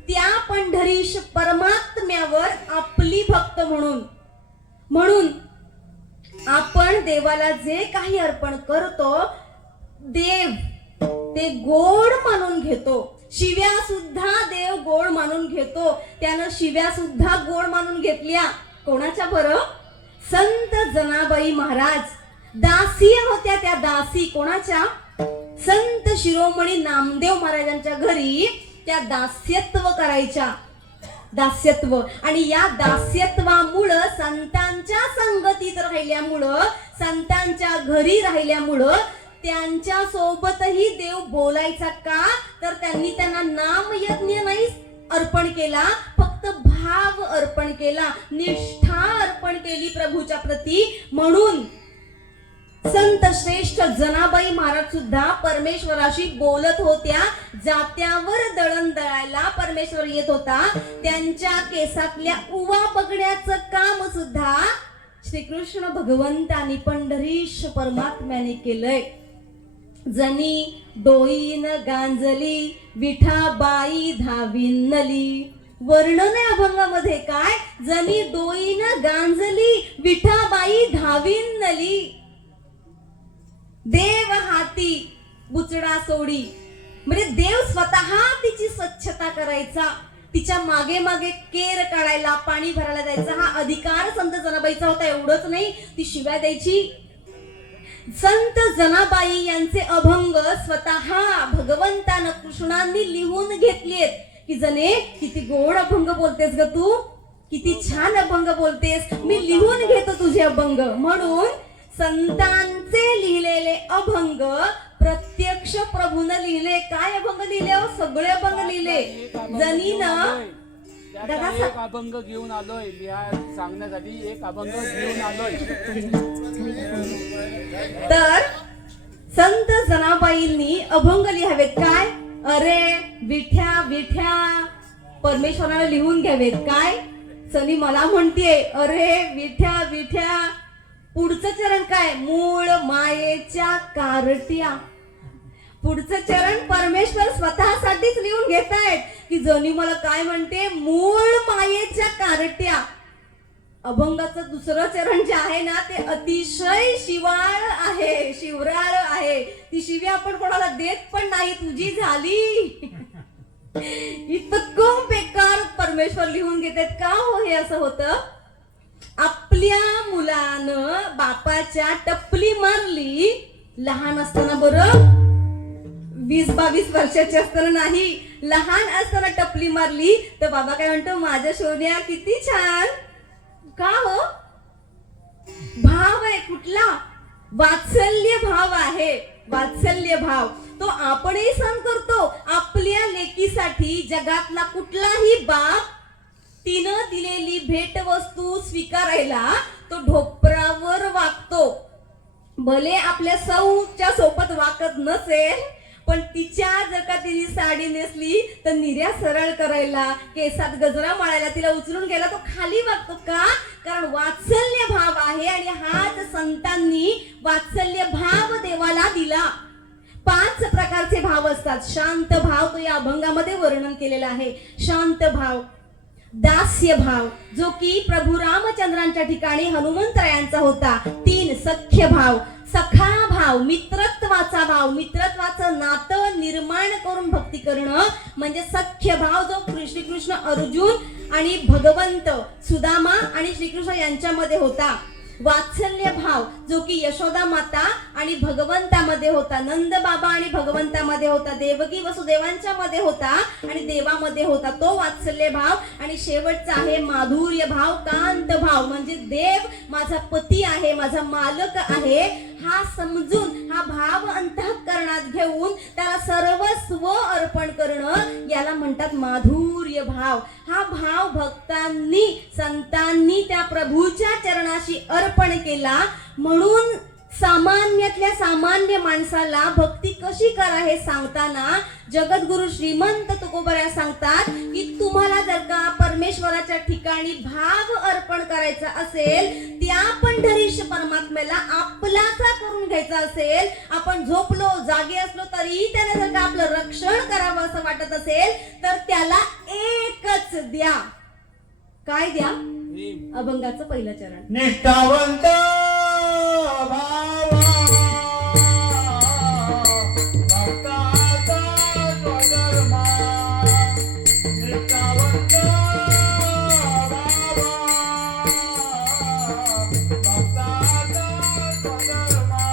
त्या पंढरीश परमात्म्यावर आपली भक्त म्हणून. म्हणून आपण देवाला जे काही अर्पण करतो देव ते गोड मानून घेतो. शिव्या सुद्धा देव गोड मानून घेतो. त्यानं शिव्या सुद्धा गोड मानून घेतल्या. कोणाच्या बरं? संत जनाबाई महाराज. दासी होत्या त्या, दासी कोणाच्या? संत शिरोमणी नामदेव महाराजांच्या घरी त्या दास्यत्व करायच्या. दास्यत्व, आणि या दास्यत्वामुळं, संतांच्या संगतीत राहिल्यामुळं, संतांच्या घरी राहिल्यामुळं त्यांच्या सोबतही देव बोलायचा. का तर त्यांनी त्यांना नाम यज्ञ नाही अर्पण केला, फक्त भाव अर्पण केला, निष्ठा अर्पण केली प्रभूच्या प्रती. म्हणून संत श्रेष्ठ जनाबाई महाराज सुद्धा परमेश्वराशी बोलत होत्या. जात्यावर दळण दळायला परमेश्वर येत होता. त्यांच्या केसातल्या उवा बघण्याचं काम सुद्धा श्रीकृष्ण भगवंतानी पंढरीश परमात्म्याने केलंय. जनी डोईन गांजली विठाबाई धाविनली. वर्णन आहे अभंगामध्ये काय? जनी डोईन गांजली विठाबाई धाविनली. देव हाती बुचडा सोडी, म्हणजे देव स्वतः तिची स्वच्छता करायचा, तिच्या मागे मागे केर काढायला, पाणी भरायला जायचा. हा अधिकार संत जनाबाईचा होता. एवढंच नाही, ती शिव्या द्यायची. संत जनाबाई यांचे अभंग स्वतः भगवंतानं, कृष्णांनी लिहून घेतलेत. की जने किती गोड अभंग बोलतेस ग तू, किती छान अभंग बोलतेस, मी लिहून घेतो तुझे अभंग. म्हणून संतांचे लिहिलेले अभंग प्रत्यक्ष प्रभूनं लिहिले. काय अभंग लिहिले? सगळे अभंग लिहिले. जनीनं एक अभंग घेऊन आलोय सांगण्यासाठी, एक अभंग घेऊन आलोय. तर संत जनाबाईंनी अभंग लिहावेत. काय? अरे विठ्या विठ्या परमेश्वराला लिहून घ्यावेत. काय? सनी मला म्हणतेय अरे विठ्या विठ्या. पुढचं चरण काय? मूळ मायेच्या कारट्या. पुढचं चरण परमेश्वर स्वतःसाठीच लिहून घेतायत की जनी मला काय म्हणते? मूळ मायेच्या कारट्या. अभंगाचं दुसरं चरण जे आहे ना ते अतिशय शिवाळ आहे, शिवराळ आहे. ती शिवी आपण कोणाला देत पण नाही, तुझी झाली. इतकं बेकार परमेश्वर लिहून घेतात. का हो हे असं होतं? आपल्या मुलानं बापाच्या टपली मारली लहान असताना, बरं 20-22 वर्षाचे असताना नाही, लहान असताना टपली मारली तर बाबा काय म्हणतो, माझ्या सोन्या किती छान. का हो? भाव आहे कुठला? वात्सल्य भाव आहे. वात्सल्य भाव तो आपणही सहन करतो. आपल्या लेकीसाठी जगातला कुठलाही बाप तिनं दिलेली भेटवस्तू स्वीकारायला तो ढोपरावर वागतो. भले आपल्या सौच्या सोबत वागत नसेल, पण तिच्या जर का तिने साडी नेसली तर निर्या सरळ करायला, केसात गजरा माळायला, तिला उचलून गेला तो खाली वागतो. का? कारण वात्सल्य भाव आहे. आणि हाच संतांनी वात्सल्य भाव देवाला दिला. 5 प्रकारचे भाव असतात. शांत भाव तो या अभंगामध्ये वर्णन केलेला आहे. शांत भाव, दास्य भाव जो की प्रभू रामचंद्रांच्या ठिकाणी हनुमंतरायांचा होता. 3 सख्य भाव, सखा भाव, मित्रत्वाचा भाव, मित्रत्वाचं नातं निर्माण करून भक्ती करणं म्हणजे सख्य भाव जो श्रीकृष्ण अर्जुन आणि भगवंत सुदामा आणि श्रीकृष्ण यांच्यामध्ये होता. वात्सल्य भाव जो की यशोदा माता आणि भगवंतामध्ये होता, नंद बाबा आणि भगवंतामध्ये होता, देवकी वसुदेवांच्या मध्ये होता आणि देवामध्ये होता, तो वात्सल्य भाव. आणि शेवटचा आहे माधुर्य भाव, कांत भाव म्हणजे देव माझा पती आहे, माझा मालक आहे हा समजून, हा भाव अंतःकरणात घेऊन त्याला सर्वस्व अर्पण करणं याला म्हणतात माधुर्य भाव. हा भाव भक्तांनी संतांनी त्या प्रभूच्या चरणाशी अर्पण केला. म्हणून सामान्यातल्या सामान्य माणसाला भक्ती कशी करा हे सांगताना जगद्गुरु श्रीमंत तुकोबरा सांगतात की तुम्हाला जर का परमेश्वराच्या ठिकाणी भाव अर्पण करायचा असेल, त्या पंढरीश परमात्म्याला आपलाचा करून घ्यायचा असेल, आपण झोपलो जागे असलो तरी त्याने जर का आपलं रक्षण करावं असं वाटत असेल तर त्याला एकच द्या. काय द्या? अभंगाचं पहिलं चरण. निष्ठावंत भावा भक्ताचा स्वधर्मा. निष्ठावंत भावा भक्ताचा स्वधर्मा.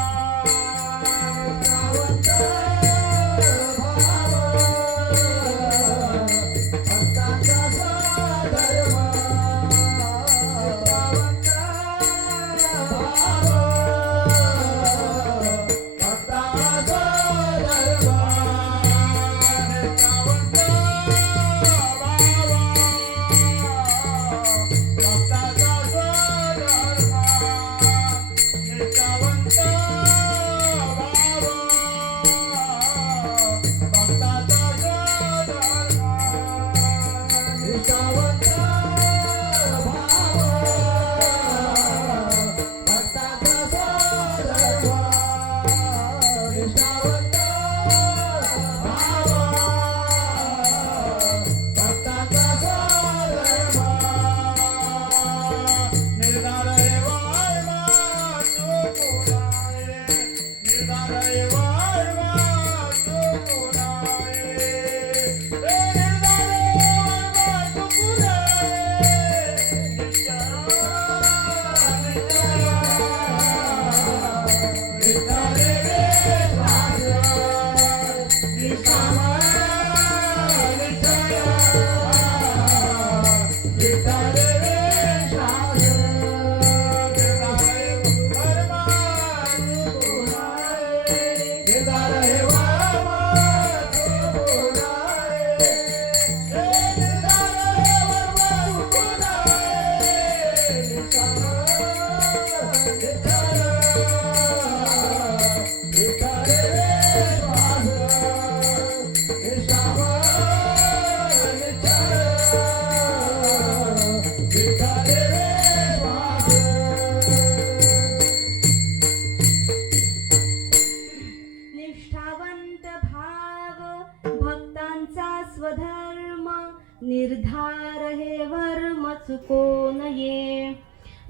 निष्ठावंत भावा भक्ताचा स्वधर्मा. निर्धार हे वर्म चुको नये.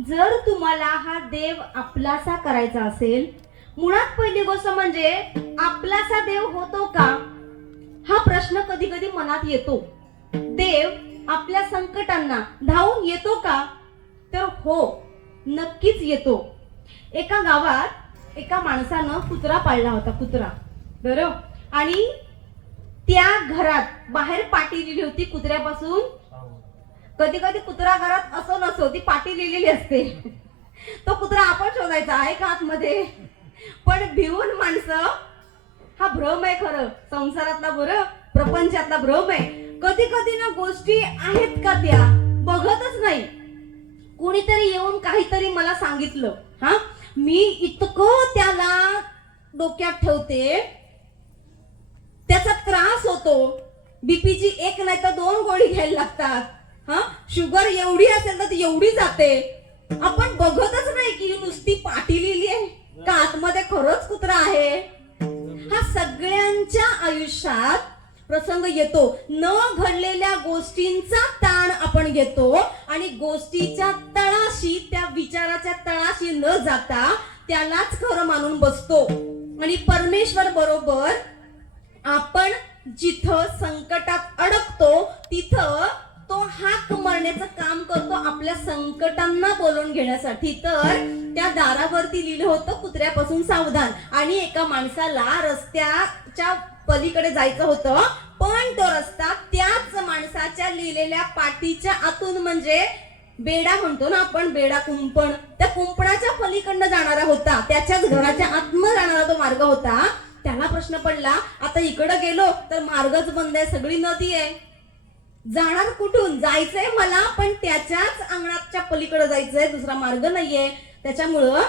जर तुम्हाला हा देव आपलासा करायचा असेल, मुळात पहिली गोष्ट म्हणजे आपलासा देव होतो का हा प्रश्न कधी कधी मनात येतो. देव आपल्या संकटांना धावून येतो का? तर हो, नक्कीच येतो. एका गावात एका माणसानं कुत्रा पाळला होता, कुत्रा. बरोबर. आणि त्या घरात बाहेर पाटी लिहिली होती कुत्र्यापासून. कधी कधी कुत्रा घरात असो नसो ती पाटी लिहिलेली असते. तो कुत्रा आपण शोधायचा आहे का आतमध्ये. पण भिवून माणसं, हा भ्रम आहे खरं, संसारातला बरं प्रपंचातला भ्रम आहे. कधी कधी ना गोष्टी आहेत का त्या बघतच नाही. कोणीतरी येऊन काहीतरी मला सांगितलं, हा मी इतकं त्याला डोक्यात ठेवते, त्याचा त्रास होतो. बीपीची 1 नाही तर 2 गोळी घ्यायला लागतात. हा शुगर एवढी असेल तर ती एवढी जाते. आपण बघतच नाही की नुसती पाटी लिहिली आहे का आतमध्ये खरंच कुत्रा आहे. हा सगळ्यांच्या आयुष्यात प्रसंग येतो. न घडलेल्या गोष्टींचा ताण आपण घेतो आणि गोष्टीच्या तळाशी, त्या विचाराच्या तळाशी न जाता त्यालाच खरं मानून बसतो. आणि परमेश्वर बरोबर आपण जिथं संकटात अडकतो तिथं तो हाक मारण्याचं काम करतो आपल्या संकटांना बोलून घेण्यासाठी. तर त्या दारावरती लिहिलं होतं कुत्र्यापासून सावधान. आणि एका माणसाला रस्त्याच्या पलीकडे जायचं होतं, पण तो रस्ता त्याच माणसाच्या लिहिलेल्या पाटीच्या आतून, म्हणजे बेडा म्हणतो ना आपण, बेडा कुंपण, त्या कुंपणाच्या पलीकडनं जाणारा होता. त्याच्याच घराच्या आतनं जाणारा तो मार्ग होता. त्याला प्रश्न पडला, आता इकडं गेलो तर मार्गच बंद आहे, सगळी नदी आहे, जाणार कुठून. जायचंय मला पण त्याच्याच अंगणाच्या पलीकडे जायचंय, दुसरा मार्ग नाहीये. त्याच्यामुळं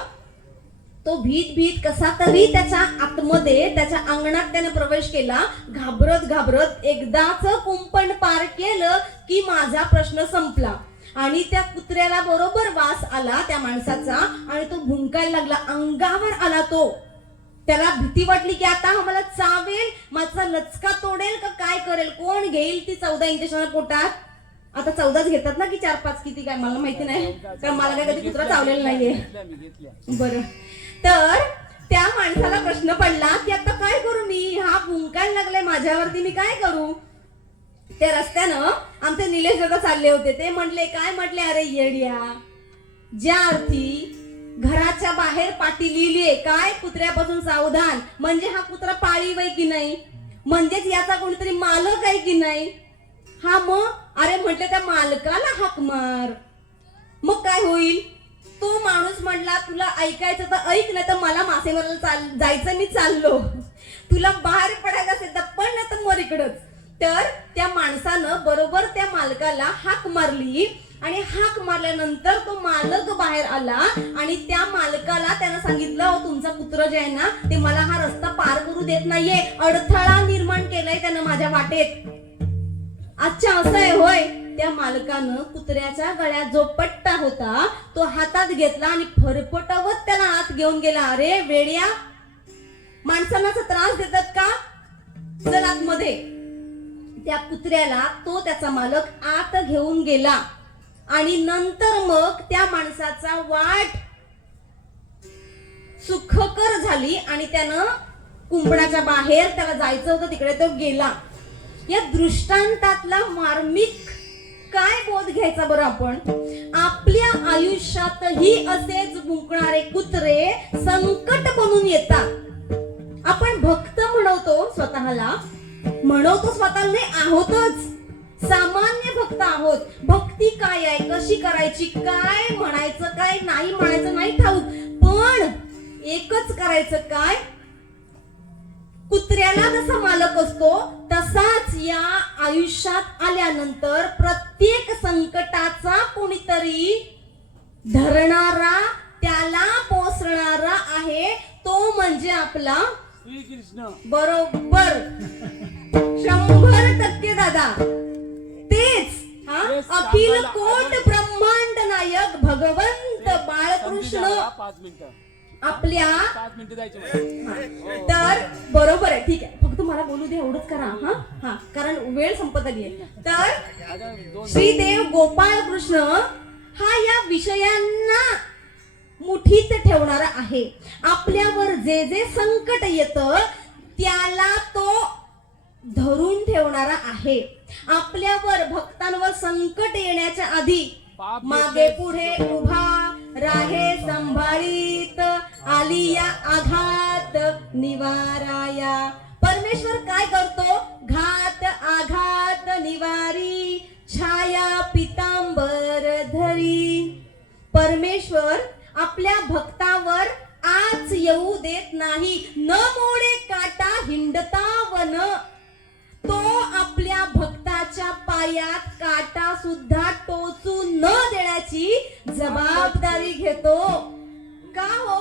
तो भीत कसा तरी त्याच्या आतमध्ये, त्याच्या अंगणात त्याने प्रवेश केला. घाबरत घाबरत एकदाच कुंपण पार केलं की माझा प्रश्न संपला. आणि त्या कुत्र्याला बरोबर वास आला त्या माणसाचा आणि तो भुंकायला लागला, अंगावर आला तो. त्याला भीती वाटली की आता हा मला चावेल, माझा लचका तोडेल का काय करेल, कोण घेईल ती 14 इंजेक्शन पोटात. आता 14च घेतात ना की 4-5 किती काय मला माहिती नाही, कारण मला काय कधी कुत्रा चावलेला नाहीये. बरं, तर त्या माणसाला प्रश्न पडला की आता काय करू मी, हा भुंकायला लागलाय माझ्यावरती, मी काय करू. त्या रस्त्यानं आमचे निलेश दादा चालले होते. ते म्हटले, काय म्हटले, अरे येड्या, ज्या अर्थी घराच्या बाहेर पाटी लिहिलीये काय कुत्र्यापासून सावधान, म्हणजे हा कुत्रा पाळीव आहे की नाही, म्हणजेच याचा कोणीतरी मालक आहे की नाही. हा मग, अरे म्हटलं त्या मालकाला हाक मार, मग काय होईल. तो माणूस म्हटला, तुला ऐकायचं तर ऐक, नाही तर मला मासेमारायला जायचं, मी चाललो. तुला बाहेर पडायचं असेल तर पण, नाही तर मर इकडंच. तर त्या माणसानं बरोबर त्या मालकाला हाक मारली आणि हाक मारल्यानंतर तो मालक बाहेर आला आणि त्या मालकाला त्यानं सांगितलं, तुमचा कुत्र जे आहे ना ते मला हा रस्ता पार करू देत नाहीये, अडथळा निर्माण केलाय त्यानं माझ्या वाटेत. अच्छा असं आहे होय. त्या मालकानं कुत्र्याच्या गळ्यात जो पट्टा होता तो हातात घेतला आणि फरफटवत त्याला आत घेऊन गेला. अरे वेड्या, माणसांना त्रास देतात का, चल आतमध्ये. त्या कुत्र्याला तो त्याचा मालक आत घेऊन गेला आणि नंतर मग त्या माणसाचा वाट सुखकर झाली आणि त्यानं कुंपणाच्या बाहेर त्याला जायचं होतं तिकडे तो गेला. या दृष्टांतातला मार्मिक काय बोध घ्यायचा बरं आपण. आपल्या आयुष्यातही असेच भुंकणारे कुत्रे संकट बनून येतात. आपण भक्त म्हणतो स्वतःला नाही, आहोतच, सामान्य भक्त आहोत. भक्ती काय आहे, कशी करायची, काय म्हणायचं, काय नाही म्हणायचं नाही ठाऊक, पण एकच करायचं काय, कुत्र्याला जसा मालक असतो तसाच या आयुष्यात आल्यानंतर प्रत्येक संकटाचा कोणीतरी धरणारा, त्याला पोसणारा आहे, तो म्हणजे आपला श्रीकृष्ण. बरोबर, 100% दादा, तेच. अखिल कोट ब्रह्मांड नायक भगवंत बाळकृष्ण 5 मिनिटं आपल्या 5 मिनिटं जायचे. तर बरोबर आहे, ठीक आहे, फक्त मला बोलू दे, एवढंच करा. हा कारण वेळ संपत आली आहे. तर श्रीदेव गोपाळ कृष्ण हा या विषयांना मुठीत ठेवणारा आहे. आपल्यावर जे जे संकट येतं त्याला तो धरून ठेवणारा आहे. आपल्यावर, भक्तांवर संकट येण्याच्या आधी मागे पुढे उभा राहे संभाळीत, आलिया आघात निवाराया परमेश्वर काय करतो? घात आघात निवारी छाया पितांबर धरी. परमेश्वर आपल्या भक्तावर आच येऊ देत नाही. न मोडे काटा हिंडता वन. तो आपल्या भक्ताच्या पायात काटा सुद्धा टोचू न देण्याची जबाबदारी घेतो. का हो?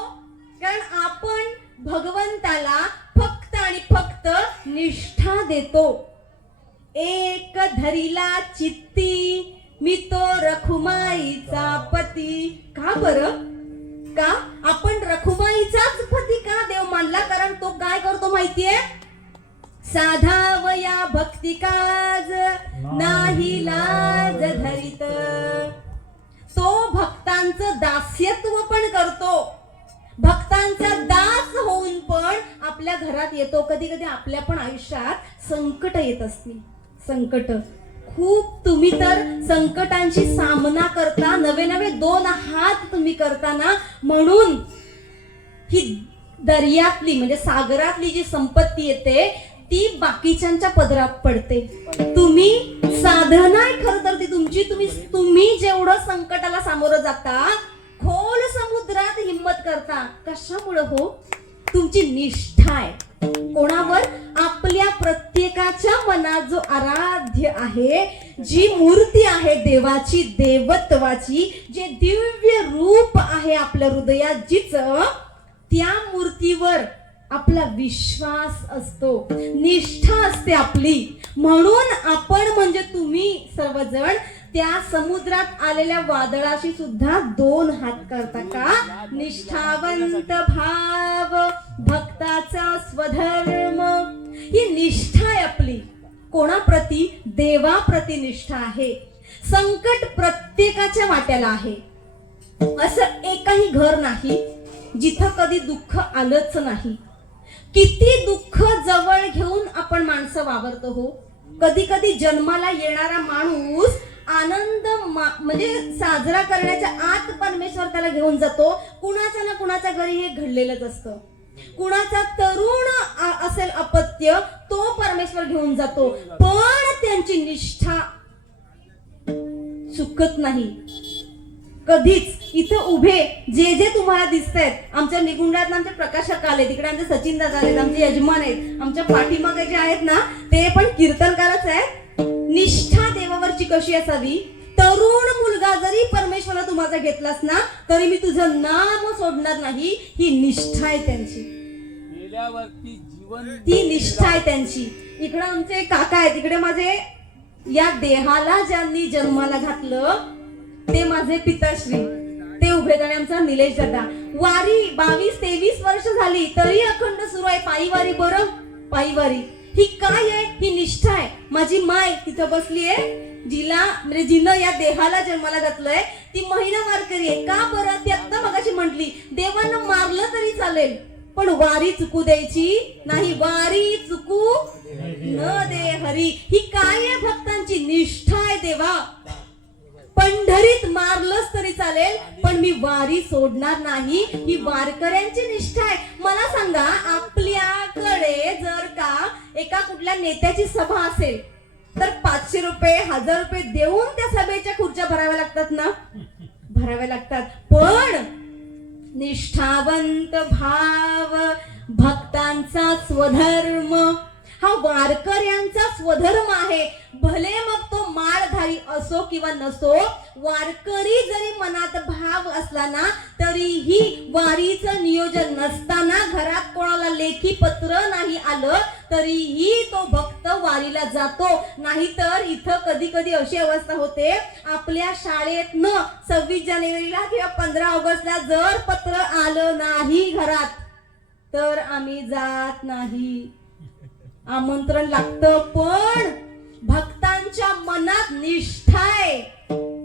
कारण आपण भगवंताला फक्त आणि फक्त निष्ठा देतो. एक धरिला चित्ती मी तो रखुमाईचा पती. का बरं? का आपण रखुमाईचाच पती का देव मानला? कारण तो काय करतो माहितीये? साधावया भक्ती काज नाही लाज धरित. तो भक्तांचं दास्यत्व पण करतो. भक्तांचा दास होऊन पण आपल्या घरात येतो. कधी कधी आपल्या पण आयुष्यात संकट येत असतील. संकट खूप. तुम्ही तर संकटांची सामना करता. नवे नवे 2 हात तुम्ही करताना. म्हणून ही दर्यातली म्हणजे सागरातली जी संपत्ती येते ती बाकीच्यांच्या पदरात पडते. तुम्ही साधना आहे खरं तर ती तुमची. तुम्ही जेवढं संकटाला सामोरं जाता, खोल समुद्रात हिम्मत करता. कशामुळे हो? तुमची निष्ठा आहे. कोणावर? आपल्या प्रत्येकाच्या मनात जो आराध्य आहे, जी मूर्ती आहे देवाची, देवत्वाची, जे दिव्य रूप आहे आपल्या हृदयात जिचं, त्या मूर्तीवर आपला विश्वास असतो, निष्ठा असते आपली. म्हणून आपण म्हणजे तुम्ही सर्वजण त्या समुद्रात आलेल्या वादळाशी सुद्धा 2 हात करता. का? निष्ठावंत भाव भक्ताचा स्वधर्म. ही निष्ठा आहे आपली. कोणाप्रती? देवाप्रती निष्ठा आहे. संकट प्रत्येकाच्या वाट्याला आहे. असं एकही घर नाही जिथं कधी दुःख आलंच नाही. किती दुःख जवळ घेऊन आपण माणसं वावरतो हो. कधी कधी जन्माला येणारा माणूस आनंद म्हणजे साजरा करण्याच्या आत परमेश्वर त्याला घेऊन जातो. कुणाच्या ना कुणाच्या घरी हे घडलेलंच असतं. कुणाचा तरुण असेल अपत्य, तो परमेश्वर घेऊन जातो. पण त्यांची निष्ठा चुकत नाही कधीच. इथं उभे जे जे तुम्हाला दिसतायत, आमच्या निगुंडात आमचे प्रकाशक आले, तिकडे आमचे सचिन दादा आहेत, आमचे यजमान आहेत, आमच्या पाठीमागे जे आहेत ना ते पण कीर्तनकारच आहेत. निष्ठा देवावरची कशी असावी? तरुण मुलगा जरी परमेश्वराला तू माझा घेतलास ना तरी मी तुझं नाम सोडणार नाही. ही निष्ठा आहे त्यांची. ती निष्ठा आहे त्यांची. इकडे आमचे काका आहेत, तिकडे माझे या देहाला ज्यांनी जन्माला घातलं ते माझे पिताश्री, ते उभे. आणि आमचा निलेश दादा. वारी 22-23 वर्ष झाली तरी अखंड सुरू आहे. पायीवारी. बरं, पायीवारी ही काय आहे? ही निष्ठा आहे. माझी माय तिथं बसली आहे, जिला म्हणजे जिनं या देहाला जन्माला घातलंय, ती महिना वारकरी आहे. का बरं? ती आता मगाशी म्हटली देवानं मारलं तरी चालेल पण वारी चुकू द्यायची नाही. वारी चुकू न दे हरी. ही काय आहे? भक्तांची निष्ठा आहे. देवा पंढरीत मारलंच तरी चालेल पण मी वारी सोडणार नाही. ही वारकऱ्यांची निष्ठा आहे. मला सांगा, आपल्याकडे जर का एका कुठल्या नेत्याची सभा असेल तर 500 रुपये 1000 रुपये देऊन त्या सभेच्या खुर्च्या भराव्या लागतात ना? भराव्या लागतात. पण निष्ठावंत भाव भक्तांचा स्वधर्म हा वारकऱ्यांचा स्वधर्म आहे. भले मग तो माळधारी असो किंवा नसो, वारकरी जरी मनात भाव असला ना तरीही वारीचं नियोजन नसताना घरात कोणाला लेखी पत्र नाही आलं तरीही तो भक्त वारीला जातो. नाहीतर इथं कधी कधी अशी अवस्था होते, आपल्या शाळेतनं 26 जानेवारीला किंवा 15 ऑगस्टला जर पत्र आलं नाही घरात तर आम्ही जात नाही. आमंत्रण लागतं. पण भक्तांच्या मनात निष्ठा आहे.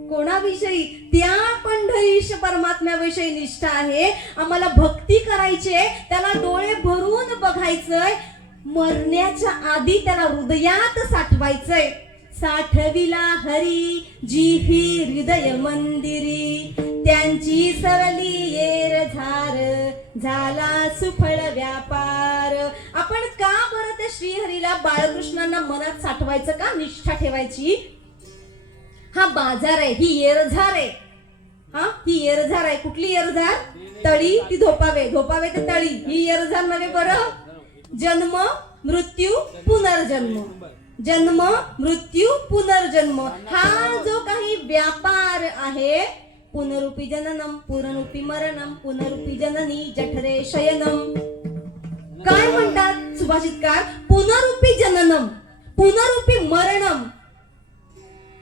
कोणाविषयी? त्या पंढरीश परमात्म्याविषयी निष्ठा आहे. आम्हाला भक्ती करायची आहे, त्याला डोळे भरून बघायचंय, मरण्याच्या आधी त्याला हृदयात साठवायचंय. साठविला हरी जी हृदय मंदिरी, त्यांची सरली येर झार झाला सुफळ व्यापार. आपण का बरं त्या श्रीहरीला बाळकृष्णांना मनात साठवायचं, का निष्ठा ठेवायची? हा बाजार आहे, ही येरझार आहे. हा, ही येरझार आहे. कुठली येरझार? तळी ती धोपावे, धोपावे ते तळी, ही येरझार नव्हे बरं. जन्म मृत्यू पुनर्जन्म, जन्म मृत्यू पुनर्जन्म, हा जो काही व्यापार आहे, पुनरुपी जननम पुनरुपी मरणम पुनरुपी जननी जठरे शयनम. काय म्हणतात सुभाषितकार? पुनरुपी जननम पुनरुपी मरणम.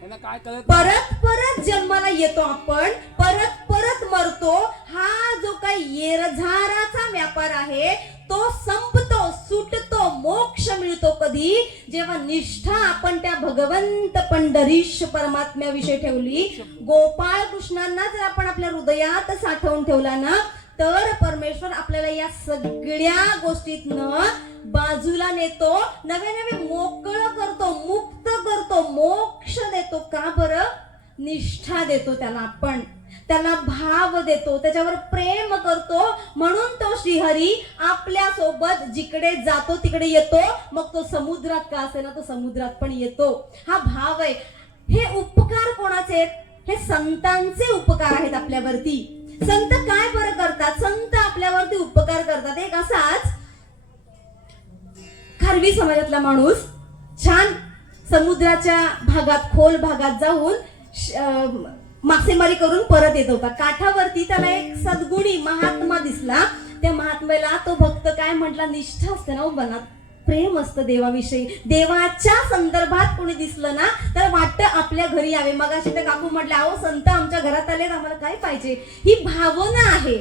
त्यांना काय कळत नाही. परत परत जन्माला येतो आपण, परत परत मरतो. हा जो काही येरझाराचा व्यापार आहे तो संपतो, सुटतो. मोक्ष मिळतो कधी? जेव्हा निष्ठा आपण त्या भगवंत पंढरीश परमात्म्याविषयी ठेवली, गोपाळ कृष्णांना जर आपण आपल्या हृदयात साठवून ठेवला ना, तर परमेश्वर आपल्याला या सगळ्या गोष्टीतनं बाजूला नेतो, नवे नवे मोकळं करतो, मुक्त करतो, मोक्ष देतो. का बरं? निष्ठा देतो त्याला आपण, त्याला भाव देतो, त्याच्यावर प्रेम करतो. म्हणून तो श्रीहरी आपल्या सोबत जिकडे जातो तिकडे येतो. मग तो समुद्रात का असेना, तो समुद्रात पण येतो. हा भाव आहे. हे उपकार कोणाचे आहेत? हे संतांचे उपकार आहेत आपल्यावरती. संत काय बरं करतात? संत आपल्यावरती उपकार करतात. एक असाच खारवी समाजातला माणूस छान समुद्राच्या भागात, खोल भागात जाऊन मासेमारी करून परत येत होता. काठावरती त्याला एक सद्गुणी महात्मा दिसला. त्या महात्म्याला तो भक्त काय म्हटला? निष्ठा असते ना मनात, प्रेम असतं देवाविषयी, देवाच्या संदर्भात कोणी दिसलं ना तर वाटतं आपल्या घरी यावे. मगाशी त्या काकू म्हटल्या, अहो संत आमच्या घरात आले, आम्हाला काय पाहिजे? ही भावना आहे.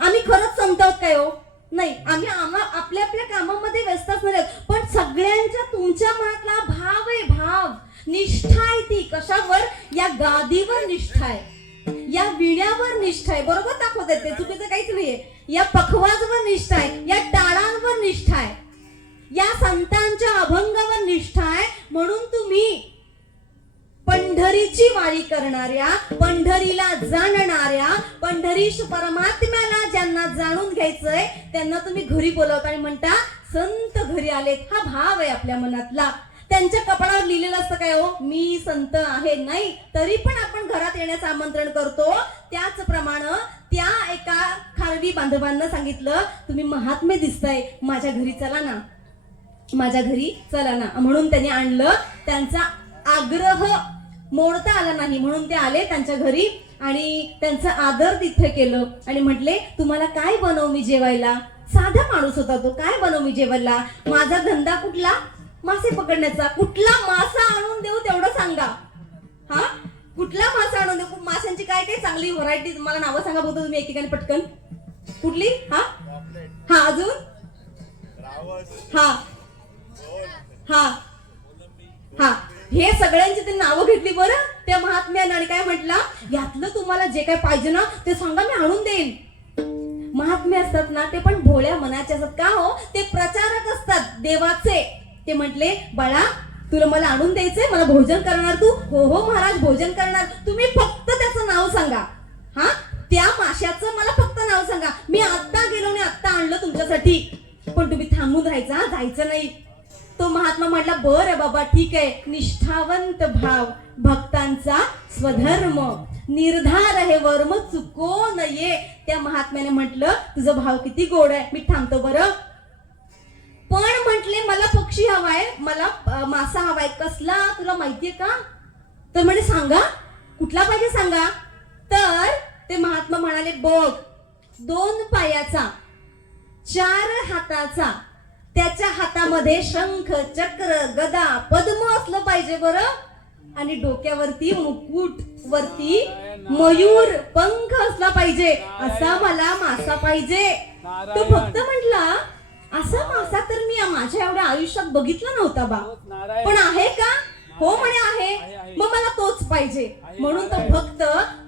आम्ही खरंच संत आहोत काय हो? नाही, आम्ही आपल्या आपल्या कामामध्ये व्यस्त असणार आहोत, पण सगळ्यांच्या तुमच्या मनातला भाव आहे, भाव, निष्ठा आहे. ती कशावर? या गादीवर निष्ठा आहे, या विण्यावर निष्ठा आहे. बरोबर दाखवत आहे ते, चुकीचं काहीच नाहीये. या पखवाजवर निष्ठा आहे, या टाळांवर निष्ठा आहे, या संतांच्या अभंगावर निष्ठा आहे. म्हणून तुम्ही पंढरीची वारी करणाऱ्या, पंढरीला जाणणाऱ्या, पंढरीश परमात्म्याला ज्यांना जाणून घ्यायचंय त्यांना तुम्ही घरी बोलवता आणि म्हणता संत घरी आलेत. हा भाव आहे आपल्या मनातला. त्यांच्या कपडावर लिहिलेलं असतं काय हो? मी संत आहे, नाही, तरी पण आपण घरात येण्याचं आमंत्रण करतो. त्याचप्रमाणे त्या एका खारवी बांधवांना सांगितलं, तुम्ही महात्मे दिसताय, माझ्या घरी चला ना, माझ्या घरी चला ना. म्हणून त्यांनी आणलं. त्यांचा आग्रह मोडता आला नाही म्हणून ते आले त्यांच्या घरी आणि त्यांचा आदर तिथे केलं आणि म्हटले, तुम्हाला काय बनवू मी जेवायला? साधा माणूस होता तो. काय बनवू मी जेवायला? माझा धंदा कुठला? मासे पकडण्याचा. कुठला मासा आणून देऊ तेवढं सांगा. हा, कुठला मासा आणून देऊ? माशांची काय काय चांगली व्हरायटी, मला नावं सांगा बघतो तुम्ही एकेकाने पटकन. कुठली? हा हा, अजून? हा हा हा, हे सगळ्यांची ते नावं घेतली बरं त्या महात्म्यानं आणि काय म्हटलं, यातलं तुम्हाला जे काय पाहिजे ना ते सांगा, मी आणून देईन. महात्मे असतात ना ते पण भोळ्या मनाचे असतात. का हो? ते प्रचारक असतात देवाचे. ते म्हटले, बाळा तुला मला आणून द्यायचंय, मला भोजन करणार तू? हो हो महाराज, भोजन करणार. तुम्ही फक्त त्याचं नाव सांगा. हा, त्या माशाचं मला फक्त नाव सांगा, मी आत्ता गेलो आणि आत्ता आणलं तुमच्यासाठी, पण तुम्ही थांबून राहायचं, जायचं नाही. तो महात्मा म्हटला, बरं बाबा ठीक आहे. निष्ठावंत भाव, भक्तांचा स्वधर्म, निर्धार हे वर्म चुको नये. त्या महात्म्याने म्हटलं, तुझं भाव किती गोड आहे, मी थांबतो बरं. पण म्हटले, मला पक्षी हवाय, मला मासा हवाय. कसला तुला माहितीये का? तर म्हणे सांगा, कुठला पाहिजे सांगा. तर ते महात्मा म्हणाले, बघ, 2 पायाचा, 4 हाताचा, त्याच्या हातामध्ये शंख, चक्र, गदा, पद्म असलं पाहिजे बरं, आणि डोक्यावरती मुकुट, वरती मयूर पंख असला पाहिजे. असा मला मासा पाहिजे. तो फक्त म्हटला, असा मासा तर मी माझ्या एवढ्या आयुष्यात बघितला नव्हता बा, पण आहे का? हो म्हणे आहे. मग मला तोच पाहिजे. म्हणून तो भक्त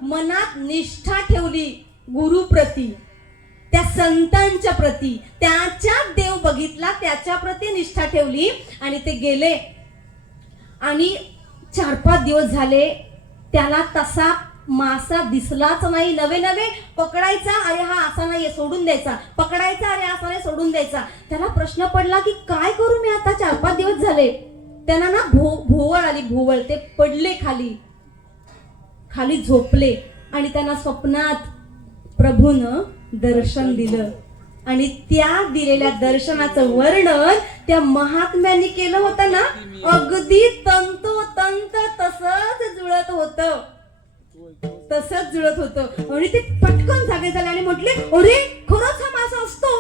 मनात निष्ठा ठेवली गुरुप्रती, त्या संतांच्या प्रती, त्याच्यात देव बघितला, त्याच्या प्रती निष्ठा ठेवली आणि ते गेले. आणि 4-5 दिवस झाले त्याला तसा मासा दिसलाच नाही. नवे नवे पकडायचा, अरे हा असा नाहीये सोडून द्यायचा, पकडायचा, अरे असा नाही सोडून द्यायचा. त्याला प्रश्न पडला की काय करू मी आता, 4-5 दिवस झाले. त्यांना ना भोवळ आली, भोवळ. ते पडले खाली, खाली झोपले आणि त्यांना स्वप्नात प्रभूनं दर्शन दिलं आणि त्या दिलेल्या दर्शनाचं वर्णन त्या महात्म्यांनी केलं होतं ना, अगदी तंतोतंत तसंच जुळत होतं, तसंच जुळत होतं. आणि ते पटकन जागे झाले आणि म्हटले, अरे खरंच हा मासा असतो,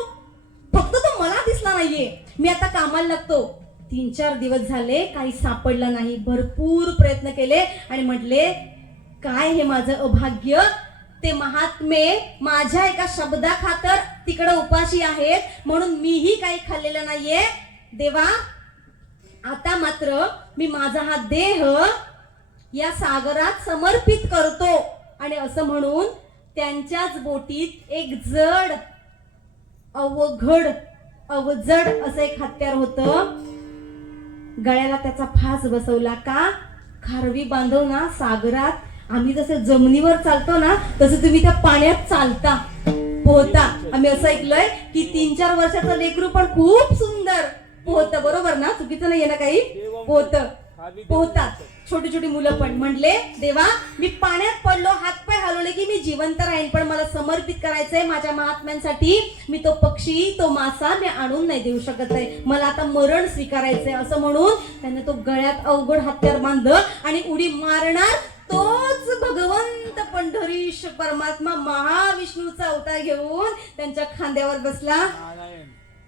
फक्त तो मला दिसला नाहीये, मी आता कामाला लागतो. 3-4 दिवस झाले, काही सापडलं नाही. भरपूर प्रयत्न केले आणि म्हटले, काय हे माझं अभाग्य. ते महात्मे माझ्या एका शब्दाखातर तिकडे उपाशी आहेत, म्हणून मीही काही खाल्लेलं नाहीये. देवा, आता मात्र मी माझा हा देह या सागरात समर्पित करतो. आणि असं म्हणून त्यांच्याच बोटीत एक जड अवजड असं एक हत्यार होतं. गळ्याला त्याचा फास बसवला. का? खारवी बांधव ना सागरात आम्ही जसं जमिनीवर चालतो ना, तसं तुम्ही त्या पाण्यात चालता, पोहता. आम्ही असं ऐकलंय की 3-4 वर्षाचं लेकरू पण खूप सुंदर पोहतं. बरोबर ना? चुकीचं नाहीये ना काही? पोहतात छोटी छोटी मुलं पण. म्हटले, देवा मी पाण्यात पडलो, हातपाय हलवले की मी जिवंत राहीन, पण मला समर्पित करायचंय माझ्या महात्म्यांसाठी. मी तो पक्षी, तो मासा मी आणून नाही देऊ शकत आहे, मला आता मरण स्वीकारायचंय. असं म्हणून त्याने तो गळ्यात अवघड हत्यार बांधलं आणि उडी मारणार तोच भगवंत पंढरीश परमात्मा महाविष्णूचा अवतार घेऊन त्यांच्या खांद्यावर बसला.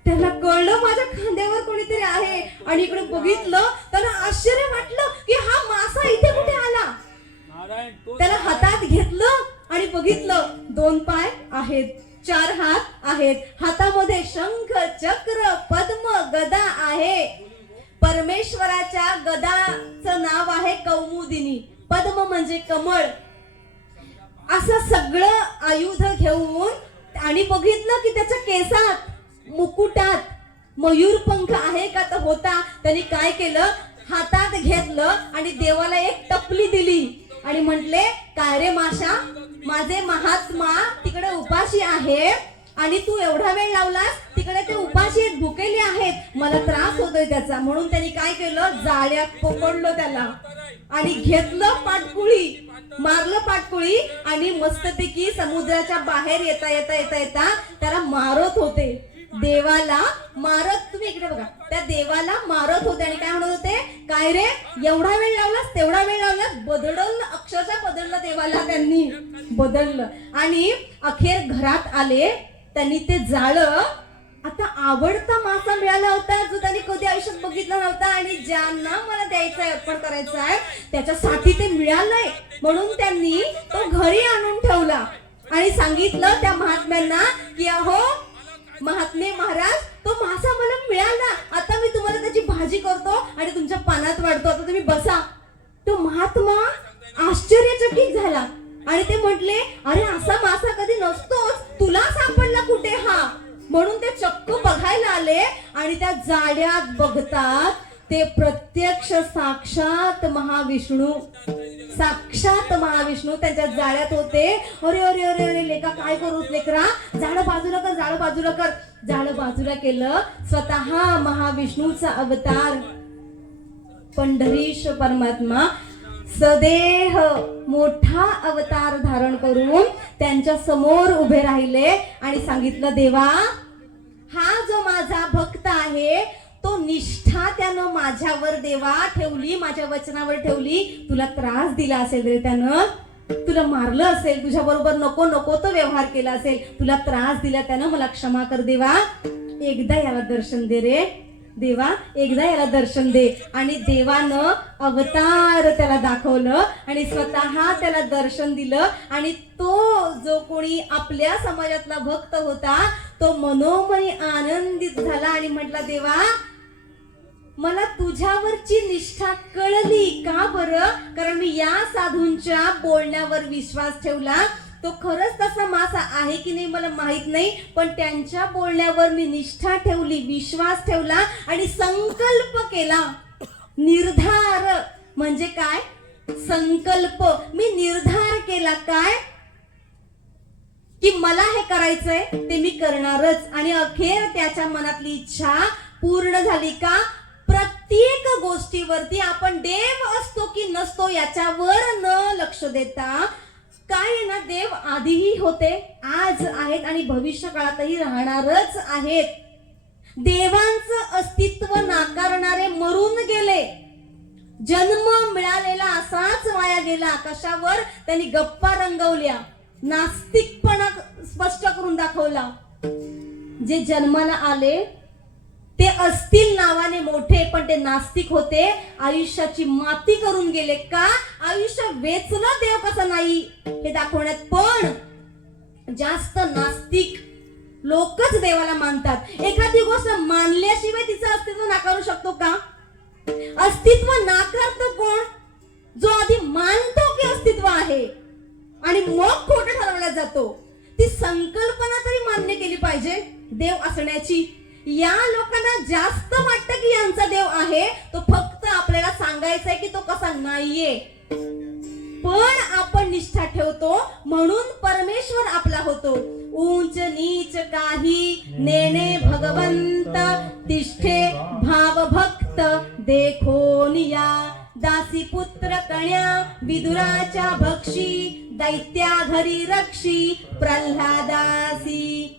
त्याला कळलं माझ्या खांद्यावर कोणीतरी आहे आणि इकडे बघितलं, त्याला आश्चर्य वाटलं की हा मासा इथे कुठे आला. त्याला हातात घेतलं आणि बघितलं 2 पाय आहेत, 4 हात आहेत, हातामध्ये शंख, चक्र, पद्म, गदा आहे. परमेश्वराच्या गदाचं नाव आहे कौमुदिनी, पद्म म्हणजे कमळ. असं सगळं आयुध घेऊन आणि बघितलं की त्याच्या केसात, मुकुटात मयूरपंख आहे का तर होता. त्यांनी काय केलं, हातात घेतलं आणि देवाला एक टपली दिली आणि म्हटले, काय रे माशा, माझे महात्मा तिकडे उपाशी आहे आणि तू एवढा वेळ लावलास, तिकडे ते उपाशी भुकेले आहेत, मला त्रास होतोय त्याचा. म्हणून त्यांनी काय केलं, जाळ्यात पकडलं त्याला आणि घेतलं पाटकुळी, मारलं पाटकुळी आणि मस्तपैकी समुद्राच्या बाहेर येता त्याला मारत होते. देवाला मारत, तुम्ही इकडे बघा, त्या देवाला मारत होते आणि काय म्हणत होते, काय रे एवढा वेळ लावलास, तेवढा वेळ लावलास. बदललं, अक्षरशः बदललं देवाला, त्यांनी बदललं. आणि अखेर घरात आले, त्यांनी ते जाळं, आता आवडता मासा मिळाला होता जो त्यांनी कधी आयुष्यात बघितला नव्हता आणि ज्यांना मला द्यायचा आहे, अर्पण करायचा आहे, त्याच्यासाठी ते मिळालंय. म्हणून त्यांनी तो घरी आणून ठेवला आणि सांगितलं त्या महात्म्यांना की अहो महात्मे महाराज, तो मासा मला मिळाला, आता मी तुम्हाला त्याची भाजी करतो आणि तुमच्या पानात वाढतो, आता तुम्ही बसा. तो महात्मा आश्चर्यचकित झाला आणि ते म्हटले, अरे असा मासा कधी नसतोच, तुला सापडला कुठे हा. म्हणून ते चक्क बघायला आले आणि त्या जाळ्यात बघतात ते प्रत्यक्ष साक्षात महाविष्णू त्यांच्या जाळ्यात होते. अरे अरे अरे अरे लेका, काय करूस लेकरा, जाळं बाजूला कर, जाळं बाजूला कर. जाळं बाजूला केलं. स्वतः महाविष्णूचा अवतार पंढरीश परमात्मा सदेह मोठा अवतार धारण करून त्यांच्या समोर उभे राहिले आणि सांगितलं, देवा हा जो माझा भक्त आहे तो निष्ठा त्यानं माझ्यावर देवा ठेवली, माझ्या वचनावर ठेवली. तुला त्रास दिला असेल रे त्यानं, तुला मारलं असेल, तुझ्या बरोबर नको नको तो व्यवहार केला असेल, तुला त्रास दिला त्यानं, मला क्षमा कर देवा, एकदा याला दर्शन दे रे देवा, एकदा याला दर्शन दे. आणि देवानं अवतार त्याला दाखवलं आणि स्वतः त्याला दर्शन दिलं. आणि तो जो कोणी आपल्या समाजातला भक्त होता तो मनोमनी आनंदित झाला आणि म्हटला, देवा मला तुझ्यावरची निष्ठा कळली. का बरं? कारण मी या साधूंच्या बोलण्यावर विश्वास ठेवला. तो खरंच तसा मासा आहे की नाही मला माहित नाही, पण त्यांच्या बोलण्यावर मी निष्ठा ठेवली, विश्वास ठेवला आणि संकल्प केला. निर्धार म्हणजे काय? संकल्प, मी निर्धार केला काय की मला हे करायचंय ते मी करणारच, आणि अखेर त्याच्या मनातली इच्छा पूर्ण झाली का? प्रत्येक गोष्टीवरती आपण देव असतो की नसतो याच्यावर न लक्ष देता, काय आहे ना, देव आधीही होते, आज आहेत आणि भविष्य काळातही राहणारच आहेत. देवांचं अस्तित्व नाकारणारे मरून गेले. जन्म मिळालेला असाच वाया गेला. कशावर? त्यांनी गप्पा रंगवल्या, नास्तिकपणा स्पष्ट करून दाखवला. जे जन्माला आले ते असतील नावाने मोठे, पण ते नास्तिक होते. आयुष्याची माती करून गेले. का? आयुष्य वेचलं देव कसं नाही हे दाखवण्यात. पण जास्त नास्तिक लोकच देवाला मानतात. एखादी गोष्ट मानल्याशिवाय तिचं अस्तित्व नाकारू शकतो का? अस्तित्व नाकारतो कोण? जो आधी मानतो की अस्तित्व आहे आणि मग खोटं ठरवला जातो. ती संकल्पना तरी मान्य केली पाहिजे देव असण्याची. या लोकांना जास्त वाटतं की यांचा देव आहे, तो फक्त आपल्याला सांगायचा आहे की तो कसा नाहीये. पण आपण निष्ठा ठेवतो म्हणून परमेश्वर आपला होतो. उंच नीच काही नेणे भगवंत, तिष्ठे भाव भक्त देखोनिया. दासी पुत्र कण्या विदुराच्या भक्षी, दैत्या घरी रक्षी प्रल्हादासी.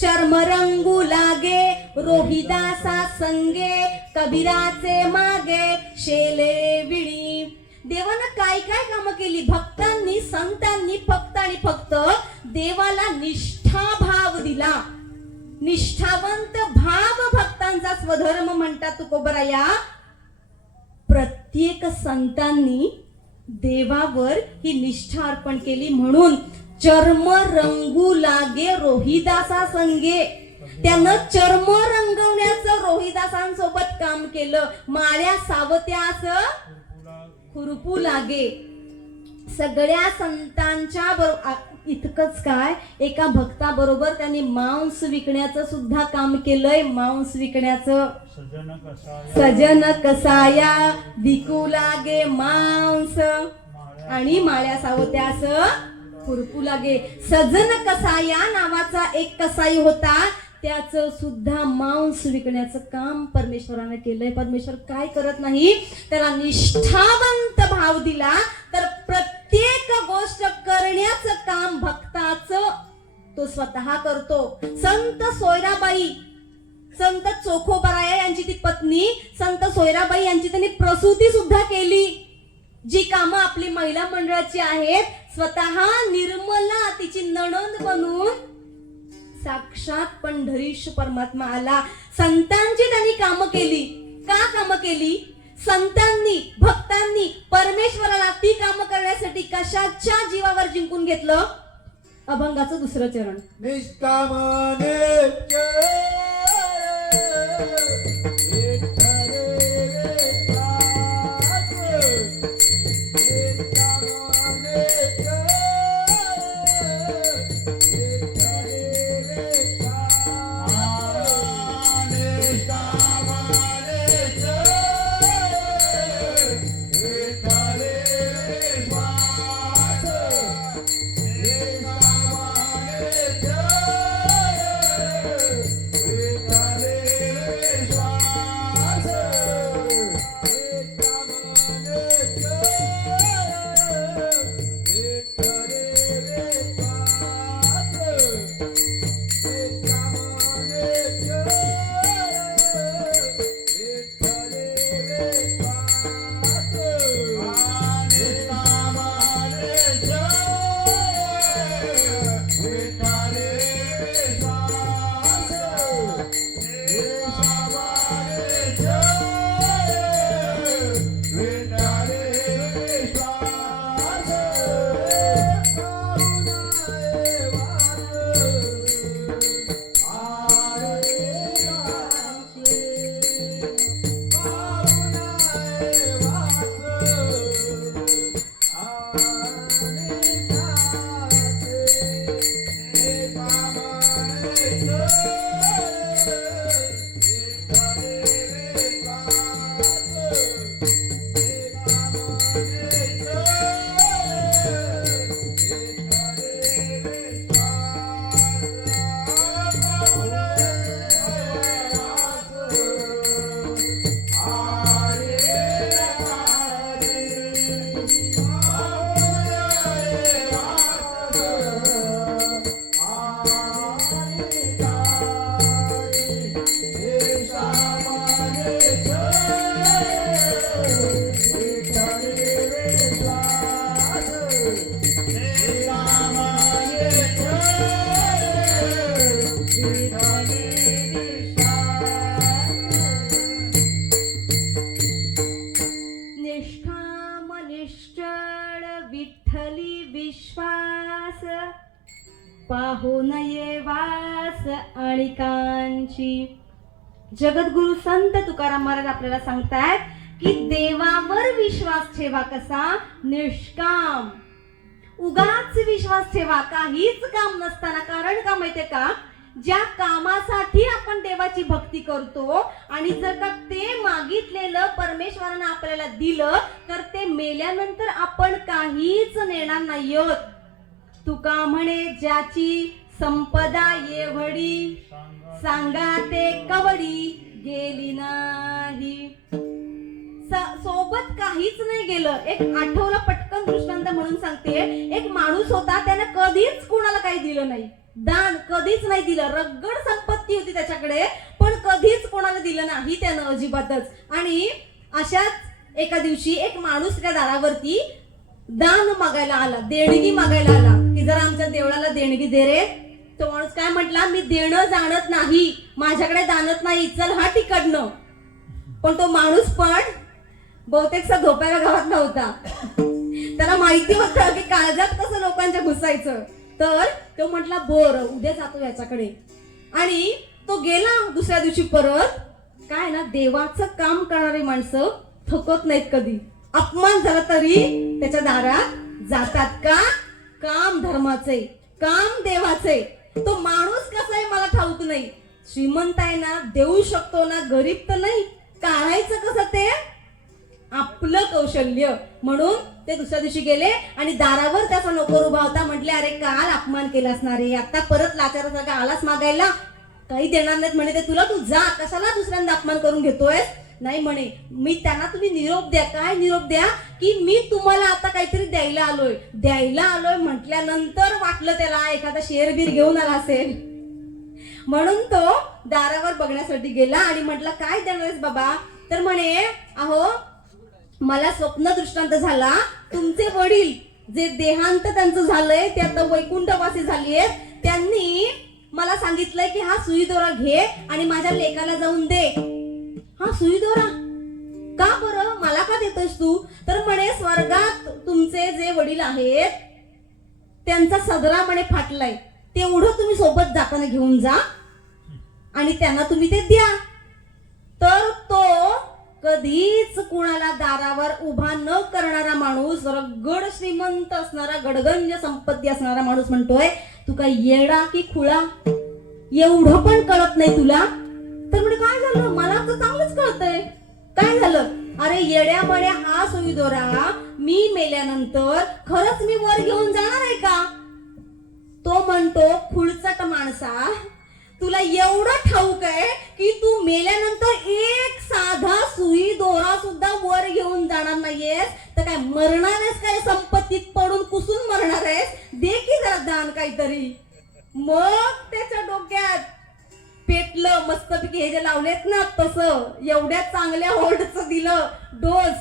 चर्मरंगू लागे रोहिदासा संगे, कबीराचे मागे शेले विणी. देवानं काय काय कामं केली. भक्तांनी, संतांनी फक्त आणि फक्त देवाला निष्ठा भाव दिला. निष्ठावंत भाव भक्तांचा स्वधर्म म्हणतात तुकोबराया. प्रत्येक संतांनी देवावर ही निष्ठा अर्पण केली. म्हणून चर्म रंगू लागे रोहिदासा संगे, त्यानं चर्म रंगवण्याचं रोहिदासांसोबत काम केलं. माळ्या सावत्यास खुरपू लागे. सगळ्या संतांच्या बरोबर इतकंच काय, एका भक्ताबरोबर त्यांनी मांस विकण्याचं सुद्धा काम केलंय. मांस विकण्याचं. सजन कसाया विकू लागे मांस, आणि माळ्या सावत्यास खुरपू लागे. सजन कसाया नावाचा एक कसाई होता, त्याचं सुद्धा मांस विकण्याचं काम परमेश्वराने केलंय. परमेश्वर काय करत नाही, त्याला निष्ठावंत भाव दिला तर प्रत्येक गोष्ट करण्याचं काम भक्ताचं तो स्वतः करतो. संत सोयराबाई, संत चोखोबराया यांची ती पत्नी संत सोयराबाई यांची त्यांनी प्रसूती सुद्धा केली. जी कामं आपली महिला मंडळाची आहेत, स्वतः निर्मला तिची नणंद बनून साक्षात पंढरीश परमात्मा आला. संतांची त्यांनी कामं केली. का कामं केली? संतांनी, भक्तांनी परमेश्वराला ती कामं करण्यासाठी कशाच्या जीवावर जिंकून घेतलं? अभंगाचं दुसरं चरण. निष्कामाने पाहो नये वास आणिकांची. जगद्गुरु संत तुकाराम महाराज आपल्याला सांगतायत की देवावर विश्वास ठेवा कसा, निष्काम. उगाच विश्वास ठेवा काहीच काम नसताना. कारण का माहितीये का, ज्या कामासाठी आपण देवाची भक्ती करतो आणि जर का ते मागितलेलं परमेश्वरानं आपल्याला दिलं तर ते मेल्यानंतर आपण काहीच नेणार नाही आहोत. तुका म्हणे ज्याची संपदा एवढी, सांगा ते कवडी गेली नाही. सोबत काहीच नाही गेलं. एक आठवलं पटकन दृष्टांत म्हणून सांगते. एक माणूस होता, त्याने कधीच कोणाला काही दिलं नाही, दान कधीच नाही दिलं. रगड संपत्ती होती त्याच्याकडे, पण कधीच कोणाला दिलं नाही त्यानं, अजिबातच. आणि अशाच एका दिवशी एक माणूस त्या दारावरती दान मागायला आला, देणगी मागायला आला की जरा आमच्या देवळाला देणगी दे रे. तो माणूस काय म्हटला, मी देणं जाणत नाही, माझ्याकडे दानत नाही, चल हा तिकडनं. पण तो माणूस पण बहुतेकसा झोपायला गावात नव्हता. त्याला माहिती होतं की काळजात कसं लोकांच्या घुसायचं. तर तो म्हटला बरं उद्या जातो याच्याकडे. आणि तो गेला दुसऱ्या दिवशी परत. काय ना, देवाचं काम करणारी माणसं थकत नाहीत कधी. अपमान झाला तरी त्याच्या दारात जातात. का? काम धर्माचे, काम देवाचे. तो माणूस कसा आहे मला ठाऊक नाही. श्रीमंत आहे ना, देऊ शकतो ना, गरीब तर नाही. काढायचं कसं ते आपलं कौशल्य. म्हणून ते दुसऱ्या दिवशी गेले आणि दारावर त्याचा नोकर उभा होता. म्हटले अरे काल अपमान केला असणार रे, आता परत लाचारासारखा आलास मागायला, काही देणार नाहीत म्हणे ते तुला, तू जा, कशाला दुसऱ्यांदा अपमान करून घेतोय. नाही म्हणे, मी त्यांना तुम्ही निरोप द्या. काय निरोप द्या? की मी तुम्हाला आता काहीतरी द्यायला आलोय म्हटल्यानंतर वाटलं त्याला एखादा शेरबीर घेऊन आला असेल. म्हणून तो दारावर बघण्यासाठी गेला आणि म्हटलं काय देणार आहेस बाबा? तर म्हणे अहो मला स्वप्न दृष्टांत झाला, तुमचे वडील जे देहांत त्यांचं झालंय, ते आता वैकुंठवासी झाली आहेत, त्यांनी मला सांगितलंय की हा सुई दोरा घे आणि माझ्या लेकाला जाऊन दे. हा सुई दोरा का बरं, मला का देतोस तू? तर म्हणे स्वर्गात तुमचे जे वडील आहेत त्यांचा सदरा म्हणे फाटलाय, तेवढं तुम्ही सोबत जाताना घेऊन जा आणि त्यांना तुम्ही ते द्या. तर तो कधीच कुणाला दारावर उभा न करणारा माणूस, रगड श्रीमंत असणारा, गडगंज संपत्ती असणारा माणूस म्हणतोय तू काय येडा की खुळा, एवढं पण कळत नाही तुला? तर म्हणजे काय झालं, मला तर चांगलंच कळतंय. काय झालं? अरे येड्या म्हणे हा सुई दोरा मी मेल्यानंतर खरंच मी वर घेऊन जाणार आहे का? तो म्हणतो खुळचट माणसा, तुला एवढं ठाऊक आहे की तू मेल्यानंतर एक साधा सुई दोरा सुद्धा वर घेऊन जाणार नाहीयेस, तर काय मरणार आहेस काय? संपत्तीत पडून कुसून मरणार आहेस? दे की जरा दान काहीतरी. मग त्याच्या डोक्यात पेटलं मस्तपैकी, हे जे लावलेत ना तसं, एवढ्या चांगल्या होल्डचं दिलं डोस.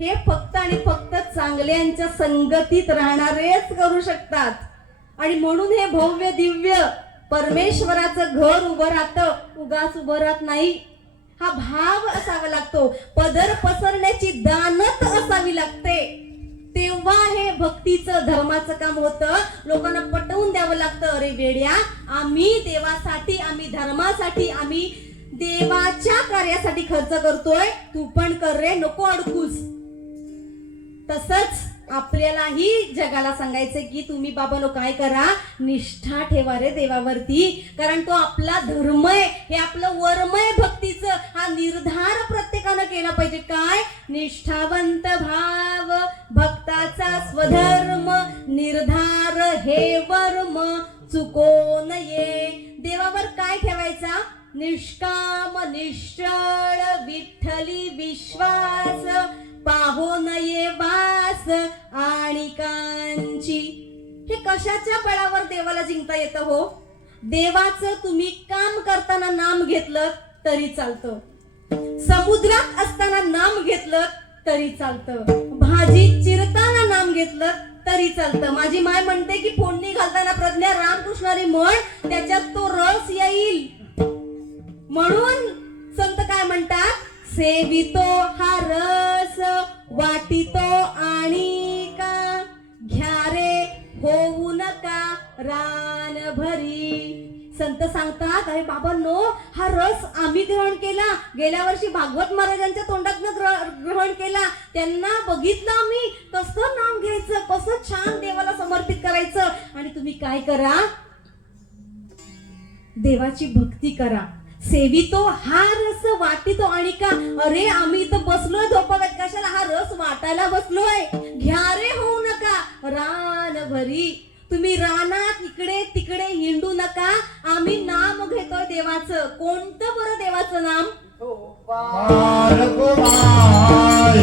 हे फक्त आणि फक्त चांगल्यांच्या संगतीत राहणारेच करू शकतात. आणि म्हणून हे भव्य दिव्य परमेश्वराचं घर उभं राहतं, उगाच उभं राहत नाही. हा भाव असावा लागतो, पदर पसरण्याची दानत असावी लागते, तेव्हा हे भक्तीचं धर्माचं काम होतं. लोकांना पटवून द्यावं लागतं, अरे वेड्या आम्ही देवासाठी, आम्ही धर्मासाठी, आम्ही देवाच्या कार्यासाठी खर्च करतोय, तू पण कर रे, नको अडकूस. तसंच आपल्यालाही जगाला सांगायचं की तुम्ही बाबांनो काय करा, निष्ठा ठेवा रे देवावरती, कारण तो आपला धर्म आहे, हे आपलं वर्म आहे भक्तीचं. हा निर्धार प्रत्येकानं केला पाहिजे. काय? निष्ठावंत भाव भक्ताचा स्वधर्म, निर्धार हे वर्म चुको नये. देवावर काय ठेवायचा? निष्काम निश्चळ विठ्ठली विश्वास, पाहो नये वास आणिकांची. हे कशाच्या बळावर देवाला जिंकता येतं हो? देवाचं तुम्ही काम करताना नाम घेतलं तरी चालतं, समुद्रात असताना नाम घेतलं तरी चालतं, भाजी चिरताना नाम घेतलं तरी चालतं. माझी माय म्हणते की फोडणी घालताना प्रज्ञा रामकृष्णारी म्हण, त्याच्यात तो रस येईल. म्हणून संत काय म्हणतात? सेवितो हा रस वाटितो आणि का, घ्या रे होऊ नका रान भरी. संत सांगतात, अरे बाबांनो, हा रस आम्ही ग्रहण केला, गेल्या वर्षी भागवत महाराजांच्या तोंडातनं ग्रहण केला. त्यांना बघितलं आम्ही कसं नाम घ्यायचं, कसं छान देवाला समर्पित करायचं. आणि तुम्ही काय करा, देवाची भक्ती करा, सेवितो हा रस वाटितो. आणि का, अरे आम्ही इथं बसलोय झोपाव्यात, कशाला हा रस वाटायला बसलोय, घ्या रे, होऊ नका. रान भरी, तुम्ही रानात इकडे तिकडे हिंडू नका, आम्ही नाम घेतोय देवाचं. कोणतं बरं देवाचं नाम? गोपाल कुमार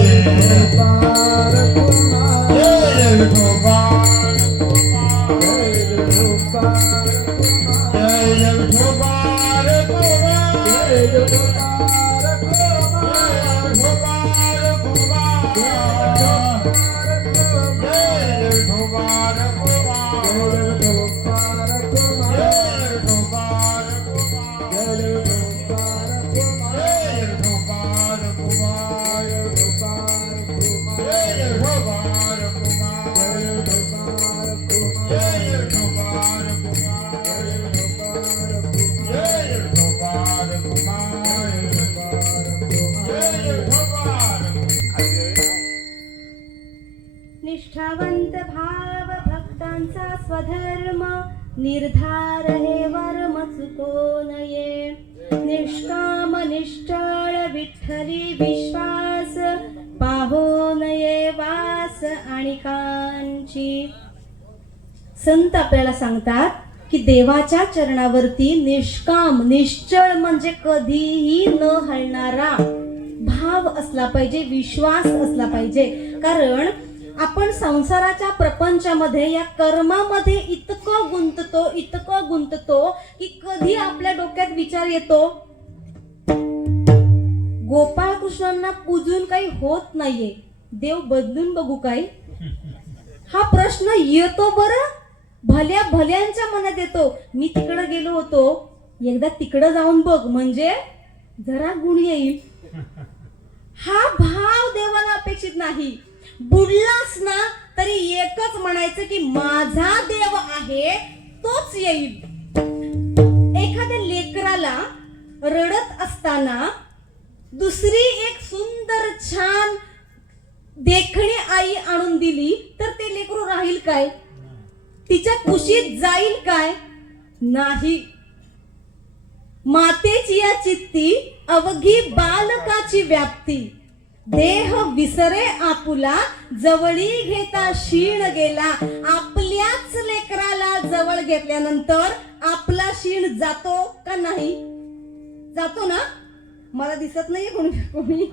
गोपाल कुमार जय गोपाल कुमार जय गोपाल कुमार जय गोपाल कुमार जय गोपाल कुमार जय गोपाल कुमार जय गोपाल निष्ठावंत भाव भक्तांचा स्वधर्म, निर्धार हे वर्म चुको नये. निष्काम निष्ठळ विठ्ठली विश्वास, पाहो नये वास आणिकांची. संत आपल्याला सांगतात की देवाच्या चरणावरती निष्काम निश्चळ म्हणजे कधीही न हलणारा भाव असला पाहिजे, विश्वास असला पाहिजे. कारण आपण संसाराच्या प्रपंचामध्ये या कर्मामध्ये इतकं गुंततो की कधी आपल्या डोक्यात विचार येतो, गोपाळ कृष्णांना पूजून काही होत नाहीये, देव बदलून बघू काय. हा प्रश्न येतो बरं, भल्या भल्यांच्या मनात येतो. मी तिकडे गेलो होतो, एकदा तिकडे जाऊन बघ म्हणजे जरा गुण येईल. हा भाव देवाला अपेक्षित नाही. बुडलास ना तरी एकच म्हणायचं की माझा देव आहे तोच येईल. एखाद्या लेकराला रडत असताना दुसरी एक सुंदर छान देखणी आई आणून दिली तर ते लेकरू राहील काय, तिच्या कुशीत जाईल काय? नाही. मातेची या चित्ती अवघी बालकाची व्याप्ती, देह विसरे आपुला जवळी घेता शीण गेला. आपल्याच लेकराला जवळ घेतल्यानंतर आपला शीण जातो का नाही? जातो ना. मला दिसत नाहीये कोणी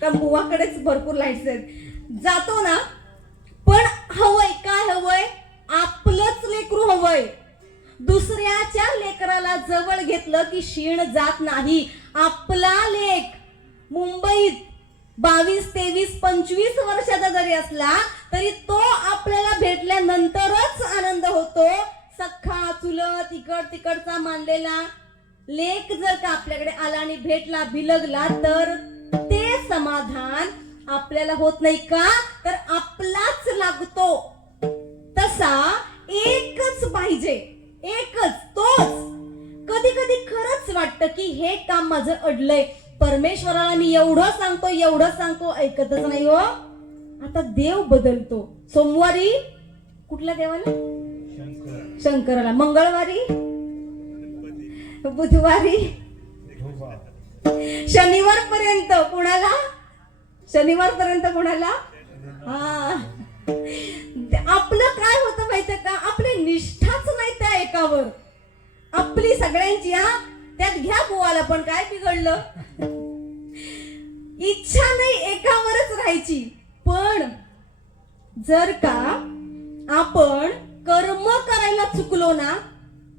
कारण बुवाकडेच भरपूर लाईट्स आहेत. जातो ना. पण हवंय काय? हवंय आपलंच लेकरू हवंय. दुसऱ्याच्या लेकराला जवळ घेतलं की शीण जात नाही. आपला लेक मुंबईत 22, 23, 25 वर्षाचा जरी असला तरी तो आपल्याला भेटल्यानंतरच आनंद होतो. सख्खा चुलत तिकडचा मानलेला लेक जर का आपल्याकडे आला आणि भेटला बिलगला तर ते समाधान आपल्याला होत नाही का? तर आपलाच लागतो. तसा एकच पाहिजे, एकच, तोच. कधी कधी खरंच वाटतं की हे काम माझं अडलंय, परमेश्वराला मी एवढं सांगतो ऐकतच नाही हो. आता देव बदलतो. सोमवारी कुठल्या देवाला? शंकराला. मंगळवारी, बुधवारी, शनिवार पर्यंत कुणाला? हा. आपलं काय होतं माहितीये का? आपली निष्ठाच नाही त्या एकावर, आपली सगळ्यांची. त्यात घ्या बुवाला पण काय बिघडलं? इच्छा नाही एकावरच राहायची. पण जर का आपण कर्म करायला चुकलो ना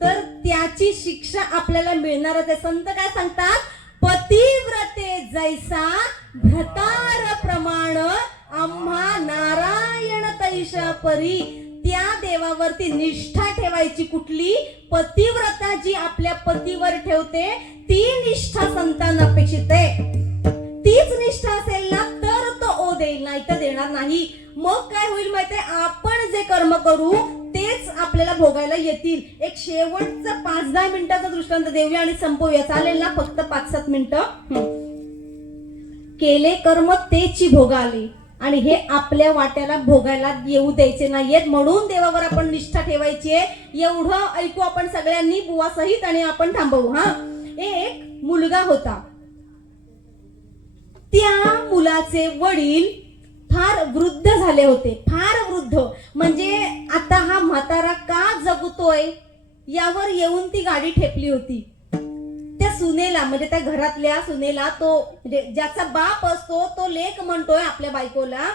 तर त्याची शिक्षा आपल्याला मिळणारच आहे. संत काय सांगतात? पतिव्रते जैसा भ्रतार प्रमाण आम्हा नारायण तैशा परी. त्या देवावरती निष्ठा ठेवायची. कुठली? पतिव्रता जी आपल्या पतीवर ठेवते ती निष्ठा संतांना अपेक्षित आहे. तीच निष्ठा असेल ना तर तो ओ देईल, नाही तर देणार नाही. मग काय होईल माहितीये? आपण जे कर्म करू तेच आपल्याला भोगायला येतील. एक शेवटचा 5-10 मिनिटाचा दृष्टांत देऊया आणि संपवूया, चालेल ना? फक्त 5-7 मिनिटं. केले कर्म तेची भोगाले, आणि हे आपल्या वाट्याला भोगायला येऊ द्यायचे नाहीयेत, म्हणून देवावर आपण निष्ठा ठेवायची आहे. एवढं ऐकू आपण सगळ्यांनी बुवा सहित आणि आपण थांबवू. हा, एक मुलगा होता. त्या मुलाचे वडील फार वृद्ध झाले होते, फार वृद्ध. म्हणजे आता हा म्हातारा का जगतोय यावर येऊन ती गाडी ठेपली होती. त्या सुनेला, म्हणजे त्या घरातल्या सुनेला, तो म्हणजे ज्याचा बाप असतो तो लेक म्हणतोय आपल्या बायकोला,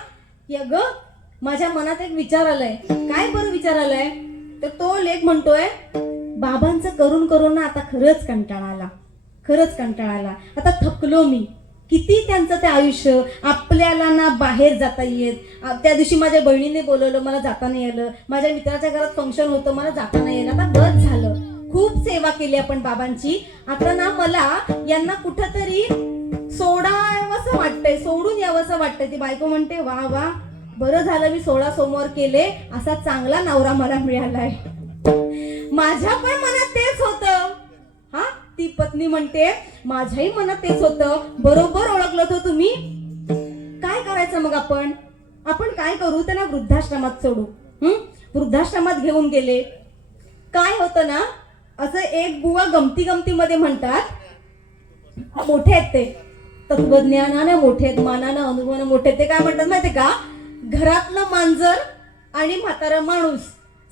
ग माझ्या मनात एक विचार आलाय. काय बरं विचार आलाय? तर तो लेक म्हणतोय, बाबांचं करून करून ना आता खरंच कंटाळा आला, खरंच कंटाळा आला. आता थकलो मी. किती त्यांचं ते आयुष्य, आपल्याला ना बाहेर जाता येत. त्या दिवशी माझ्या बहिणीने बोलवलं, मला जाता नाही आलं. माझ्या मित्राच्या घरात फंक्शन होतं, मला जाता नाही आलं. आता बस झालं, खूप सेवा केली आपण बाबांची. आता ना मला यांना कुठंतरी सोडावंसं वाटतंय, सोडून यावंसं वाटतंय. ती बायको म्हणते, वा वा, बरं झालं मी 16 सोमवार केले, असा चांगला नवरा मला मिळालाय. माझ्या पण मनात तेच होतं. हा, ती पत्नी म्हणते, माझ्याही मनात तेच होतं. बरोबर ओळखलं तो तुम्ही. काय करायचं मग आपण? आपण काय करू? त्यांना वृद्धाश्रमात सोडू. वृद्धाश्रमात घेऊन गेले. काय होतं ना, असं एक बुवा गमती गमतीमध्ये म्हणतात, मोठे आहेत ते, तत्वज्ञानाने मोठे आहेत, मानानं अनुभवानं मोठे. ते काय म्हणतात माहितीये का? घरातलं मांजर आणि म्हातारा माणूस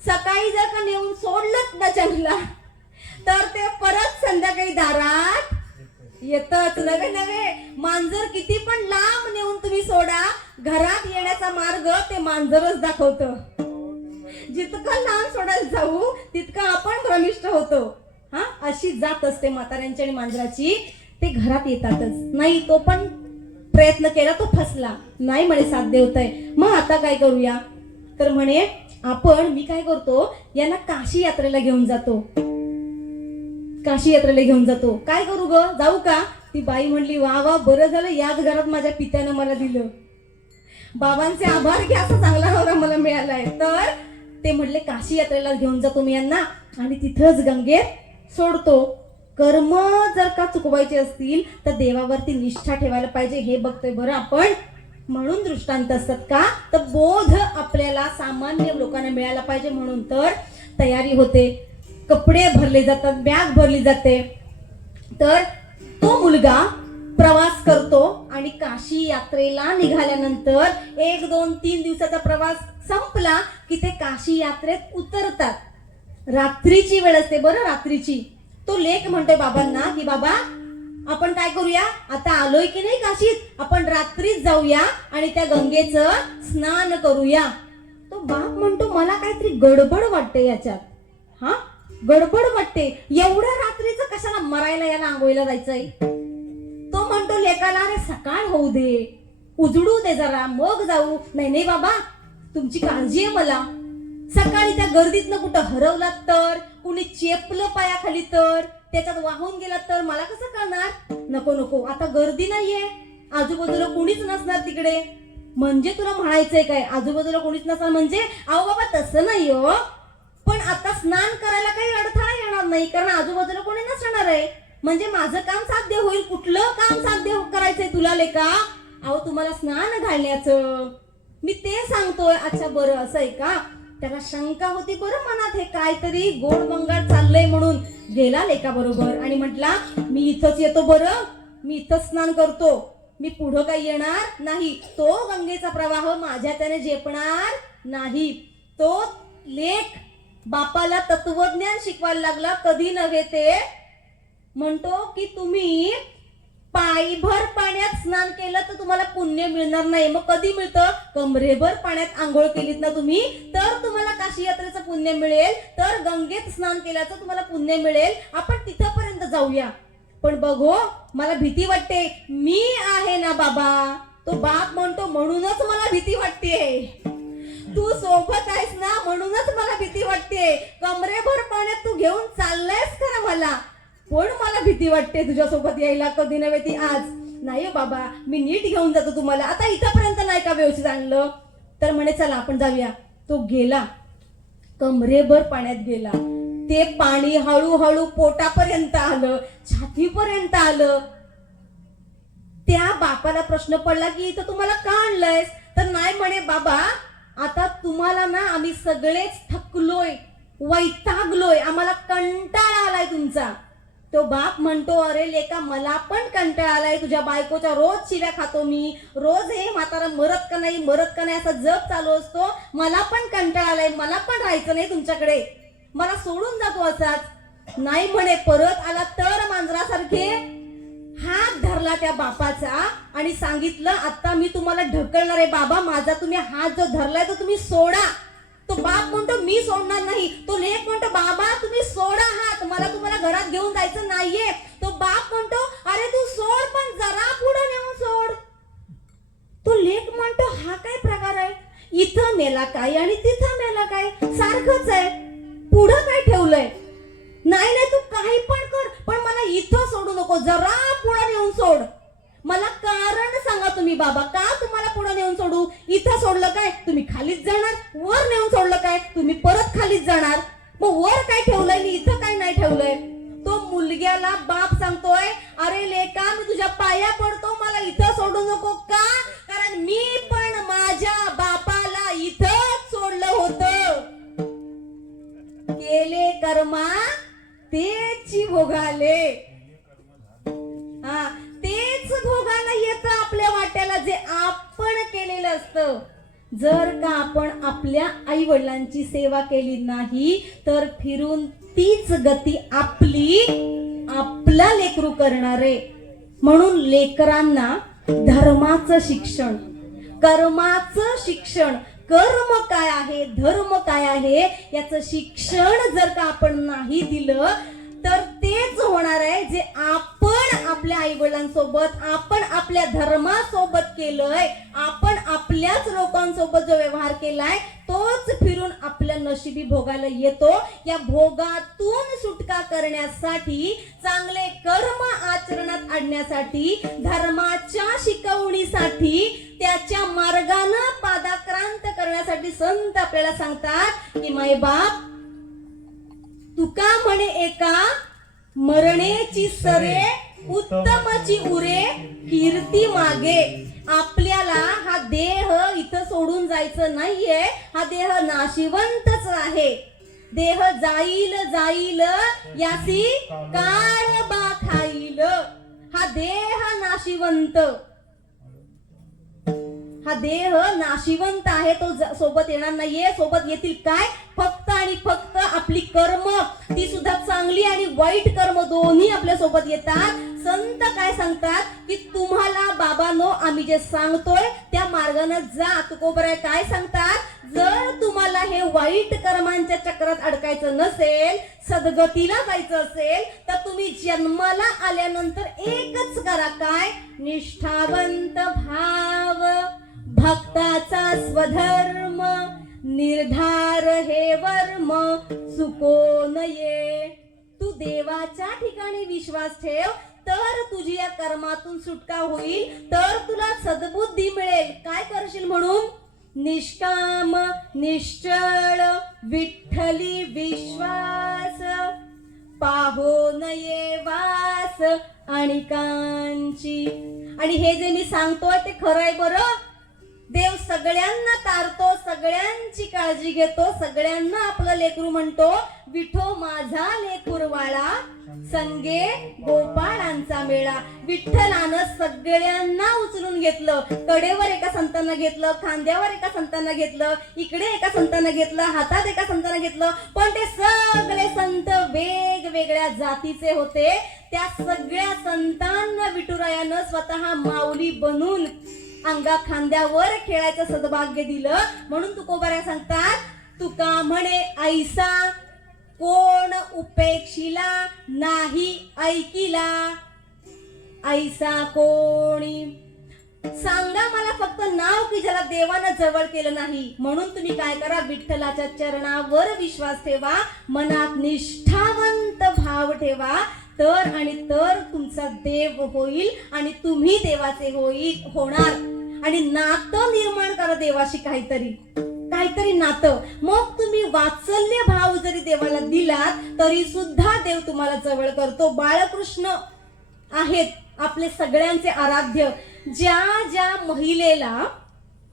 सकाळी जर का नेऊन सोडलं ना जंगला, तर ते परत संध्याकाळी दारात येतच. नवे नवे मांजर किती पण लांब नेऊन तुम्ही सोडा, घरात येण्याचा मार्ग ते मांजरच दाखवतं. जितकं लांब सोडायला जाऊ तितकं आपण भ्रमिष्ट होतो. हा, अशी जात असते म्हाताऱ्यांची आणि मांजराची. ते घरात येतातच. नाही, तो पण प्रयत्न केला, तो फसला. नाही म्हणे, साध्य होत आहे. मग आता काय करूया? तर म्हणे, मी काय करतो, यांना काशी यात्रेला घेऊन जातो. काशी यात्रेला घेऊन जातो. काय करू ग, जाऊ का? ती बाई म्हणली, वा वा, बरं झालं याच घरात माझ्या पित्यानं मला दिलं. बाबांचे आभार की असा चांगला नवरा मला मिळालाय. तर ते म्हणले, काशी यात्रेला घेऊन जातो मी यांना आणि तिथंच गंगेत सोडतो. कर्म जर का चुकवायचे असतील तर देवावरती निष्ठा ठेवायला पाहिजे, हे बघतोय बरं आपण. म्हणून दृष्टांत असतात का, तर बोध आपल्याला सामान्य लोकांना मिळायला पाहिजे. म्हणून तर तयारी होते, कपडे भरले जातात, बॅग भरली जाते. तर तो मुलगा प्रवास करतो आणि काशी यात्रेला निघाल्यानंतर 1, 2, 3 दिवसाचा प्रवास संपला की ते काशी यात्रेत उतरतात. रात्रीची वेळ असते बरं, रात्रीची. तो लेक म्हणतोय बाबांना की बाबा, आपण काय करूया, आता आलोय की नाही काशीत, आपण रात्रीच जाऊया आणि त्या गंगेचं स्नान करूया. तो बाप म्हणतो, मला काहीतरी गडबड वाटते याच्यात. हा, गडबड वाटते. एवढ्या रात्रीचं कशाला मरायला याला आंघोळीला जायचंय? तो म्हणतो लेकाला, अरे सकाळ होऊ दे, उजडू दे जरा, मग जाऊ. नाही नाही बाबा, तुमची काळजी आहे मला. सकाळी त्या गर्दीतनं कुठं हरवलात तर, कुणी चेपलं पायाखाली तर, त्याच्यात वाहून गेलात तर मला कसं कळणार? नको नको, आता गर्दी नाहीये, आजूबाजूला कोणीच नसणार तिकडे. म्हणजे तुला म्हणायचंय काय, आजूबाजूला कोणीच नसणार म्हणजे? अहो बाबा, तसं नाही हो, पण आता स्नान करायला काही अडथळा येणार नाही, कारण आजूबाजूला कोणी नसणार आहे. म्हणजे माझं काम साध्य होईल. कुठलं काम साध्य करायचंय तुला लेका? अहो, तुम्हाला स्नान घालण्याचं मी ते सांगतोय. अच्छा बरं, असं आहे का? त्याला शंका होती बरं मनात, हे काहीतरी गोड मंगळ चाललंय. म्हणून गेला लेका बरोबर आणि म्हटला, मी इथंच येतो बरं, मी इथंच स्नान करतो, मी पुढं काही येणार नाही. तो गंगेचा प्रवाह माझ्या त्याने झेपणार नाही. तो लेक बापाला तत्वज्ञान शिकवायला लागला. कधी नव्हे ते म्हणतो की तुम्ही पायभर पाण्यात स्नान केलं तर तुम्हाला पुण्य मिळणार नाही. मग कधी मिळतं? कमरेभर पाण्यात आंघोळ केलीत ना तुम्ही, तर तुम्हाला काशी यात्रेचं पुण्य मिळेल, तर गंगेत स्नान केल्याचं तुम्हाला पुण्य मिळेल. आपण तिथपर्यंत जाऊया. पण बघो, मला भीती वाटते. मी आहे ना बाबा. तो बाप म्हणतो, म्हणूनच मला भीती वाटते. तू सोबत आहेस ना, म्हणूनच मला भीती वाटते. कमरेभर पाण्यात तू घेऊन चाललायस खरं मला, पण मला भीती वाटते तुझ्या सोबत यायला. कधी नव्हे ती आज. नाही बाबा, मी नीट घेऊन जातो तुम्हाला. आता इथपर्यंत नाही का व्यवस्थित आणलं? तर म्हणे चला आपण जाऊया. तो गेला कमरेभर पाण्यात गेला. ते पाणी हळूहळू पोटापर्यंत आलं, छातीपर्यंत आलं. त्या बापाला प्रश्न पडला की इथं तुम्हाला का आणलंयस? तर नाही म्हणे, बाबा आता तुम्हाला ना आम्ही सगळेच थकलोय, वैतागलोय, आम्हाला कंटाळा आलाय तुमचा. तो बाप म्हणतो, अरे लेका मला पण कंटाळा आलाय, तुझ्या बायकोच्या रोज शिव्या खातो मी, रोज हे म्हातारा मरत का नाही मरत का नाही असा जप चालू असतो, मला पण कंटाळा आलाय, मला पण राहायचं नाही तुमच्याकडे, मला सोडून जातो असाच. नाही म्हणे, परत आला तर मांजरासारखे हात धरला त्या बापाचा आणि सांगितलं, आता मी तुम्हाला ढकलणार आहे बाबा, माझा तुम्ही हात जो धरलाय तो तुम्ही सोडा. तो बाप म्हणतो मी सोडणार नाही. तो लेक म्हणतो, बाबा तुम्ही सोडा हात, मला तुम्हाला घरात घेऊन जायचं नाहीये. तो बाप म्हणतो, अरे तू सोड पण जरा पुढे नेऊन सोड. तो लेक म्हणतो, हा काय प्रकार आहे? इथं मेला काय आणि तिथं मेला काय, सारखंच आहे, पुढं काय ठेवलंय? नाही नाही तू काही पण कर, पण मला इथं सोडू नको, जरा पुढे नेऊन सोड. मला कारण सांगा तुम्ही बाबा, का तुम्हाला पुढे नेऊन सोडू? इथं सोडलं काय तुम्ही खालीच जाणार, वर नेऊन सोडलं काय तुम्ही परत खालीच जाणार. मग वर काय ठेवलंय आणि इथं काय नाही ठेवलंय? तो मुलग्याला बाप सांगतोय, अरे लेका मी तुझ्या पाया पडतो, मला इथं सोडू नको. का? कारण मी पण माझ्या बापाला इथंच सोडलं होतं. केले कर्मा तेच भोगाले. हा, तेच भोगायला येतं आपल्या वाट्याला जे आपण केलेलं असतं. जर का आपण आपल्या आई वडिलांची सेवा केली नाही तर फिरून तीच गती आपला लेकरू करणार आहे. म्हणून लेकरांना धर्माचं शिक्षण, कर्माचं शिक्षण, कर्म काय आहे, धर्म काय आहे याचं शिक्षण जर का आपण नाही दिलं तर तेच होणार आहे जे आपण आपल्या आई वडिलांसोबत, आपण आपल्या धर्मासोबत केलंय, आपण आपल्याच लोकांसोबत जो व्यवहार केलाय तोच फिरून आपल्या नशिबी भोगायला येतो. या भोगातून सुटका करण्यासाठी, चांगले कर्म आचरणात आणण्यासाठी, धर्माच्या शिकवणीसाठी, त्याच्या मार्गानं पादाक्रांत करण्यासाठी संत आपल्याला सांगतात की माय बाप तुका म्हणे एका मरणेची सरे, उत्तमची उरे कीर्ती मागे. आपल्याला हा देह इथं सोडून जायचं नाहीये, हा देह नाशिवंतच आहे. देह जाईल जाईल यासी काळ बा खाईल. हा देह नाशिवंत, हा देह नाशिवंत आहे, तो सोबत येणार नाहीये. सोबत येतील काय? फक्त आणि फक्त आपली कर्म, ती सुद्धा चांगली आणि वाईट कर्म दोन्ही आपल्या सोबत येतात. संत काय सांगतात की तुम्हाला बाबांनो आम्ही जे सांगतोय त्या मार्गाने जा. तुकोबराय काय सांगतात, जर तुम्हाला हे वाईट कर्मांच्या चक्रात अडकायचं नसेल, सद्गतीला जायचं असेल तर तुम्ही जन्माला आल्यानंतर एकच करा, काय? निष्ठावंत भाव, भक्ताचा स्वधर्म, निर्धार हे वर्म चुको नये. तू देवाच्या ठिकाणी विश्वास ठेव तर तुझी या कर्मातून सुटका होईल, तर तुला सद्बुद्धी मिळेल. काय करशील म्हणून? निष्काम निश्चळ विठ्ठली विश्वास, पाहो नये वास आणि कांची. आणि हे जे मी सांगतोय ते खरं आहे बरं. देव सगळ्यांना तारतो, सगळ्यांची काळजी घेतो, सगळ्यांना आपलं लेकरू म्हणतो. विठो माझा लेकुरवाळा, संगे गोपाळांचा मेळा. विठ्ठलानं सगळ्यांना उचलून घेतलं. कडेवर एका संतांना घेतलं, खांद्यावर एका संतांना घेतलं, इकडे एका संतांना घेतलं, हातात एका संतांना घेतलं. पण ते सगळे संत वेगवेगळ्या जातीचे होते. त्या सगळ्या संतांना विठुरायानं स्वतः माऊली बनून अंगा खांद्यावर खेळायचं सद्भाग्य दिलं. म्हणून तुकोबाऱ्या सांगतात, तुका म्हणे ऐसा कोण उपेक्षिला नाही ऐकिला. ऐसा कोणी सांगा मला फक्त नाव की ज्याला देवानं जवळ केलं नाही. म्हणून तुम्ही काय करा, विठ्ठलाच्या चरणावर विश्वास ठेवा, मनात निष्ठावंत भाव ठेवा, तर आणि तर तुमचा देव होईल आणि तुम्ही देवाचे होणार. आणि नातं निर्माण करा देवाशी, काहीतरी काहीतरी नातं. मग तुम्ही वात्सल्य भाव जरी देवाला दिलात तरी सुद्धा देव तुम्हाला जवळ करतो. बाळकृष्ण आहेत आपले सगळ्यांचे आराध्य. ज्या ज्या महिलेला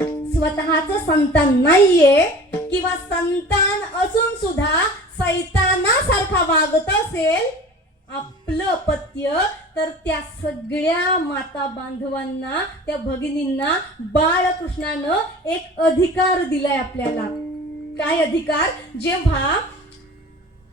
स्वतःच संतान नाहीये किंवा संतान असून सुद्धा सैतानासारखा वागत असेल आपलं अपत्य, तर त्या सगळ्या माता बांधवांना, त्या भगिनींना बाळकृष्णानं एक अधिकार दिलाय आपल्याला. काय अधिकार? जेव्हा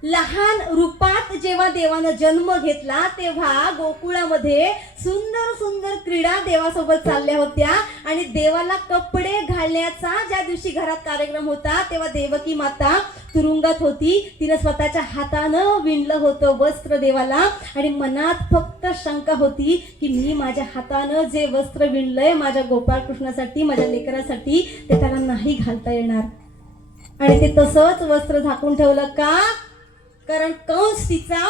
लहान रूपात जेव्हा देवानं जन्म घेतला तेव्हा गोकुळामध्ये सुंदर सुंदर क्रीडा देवासोबत चालल्या होत्या आणि देवाला कपडे घालण्याचा ज्या दिवशी घरात कार्यक्रम होता तेव्हा देवकी माता तुरुंगात होती. तिने स्वतःच्या हातानं विणलं होतं वस्त्र देवाला आणि मनात फक्त शंका होती की मी माझ्या हातानं जे वस्त्र विणलंय माझ्या गोपाळकृष्णासाठी, माझ्या लेकरासाठी, ते त्याला नाही घालता येणार. आणि ते तसंच वस्त्र झाकून ठेवलं. का? कारण कंस तिचा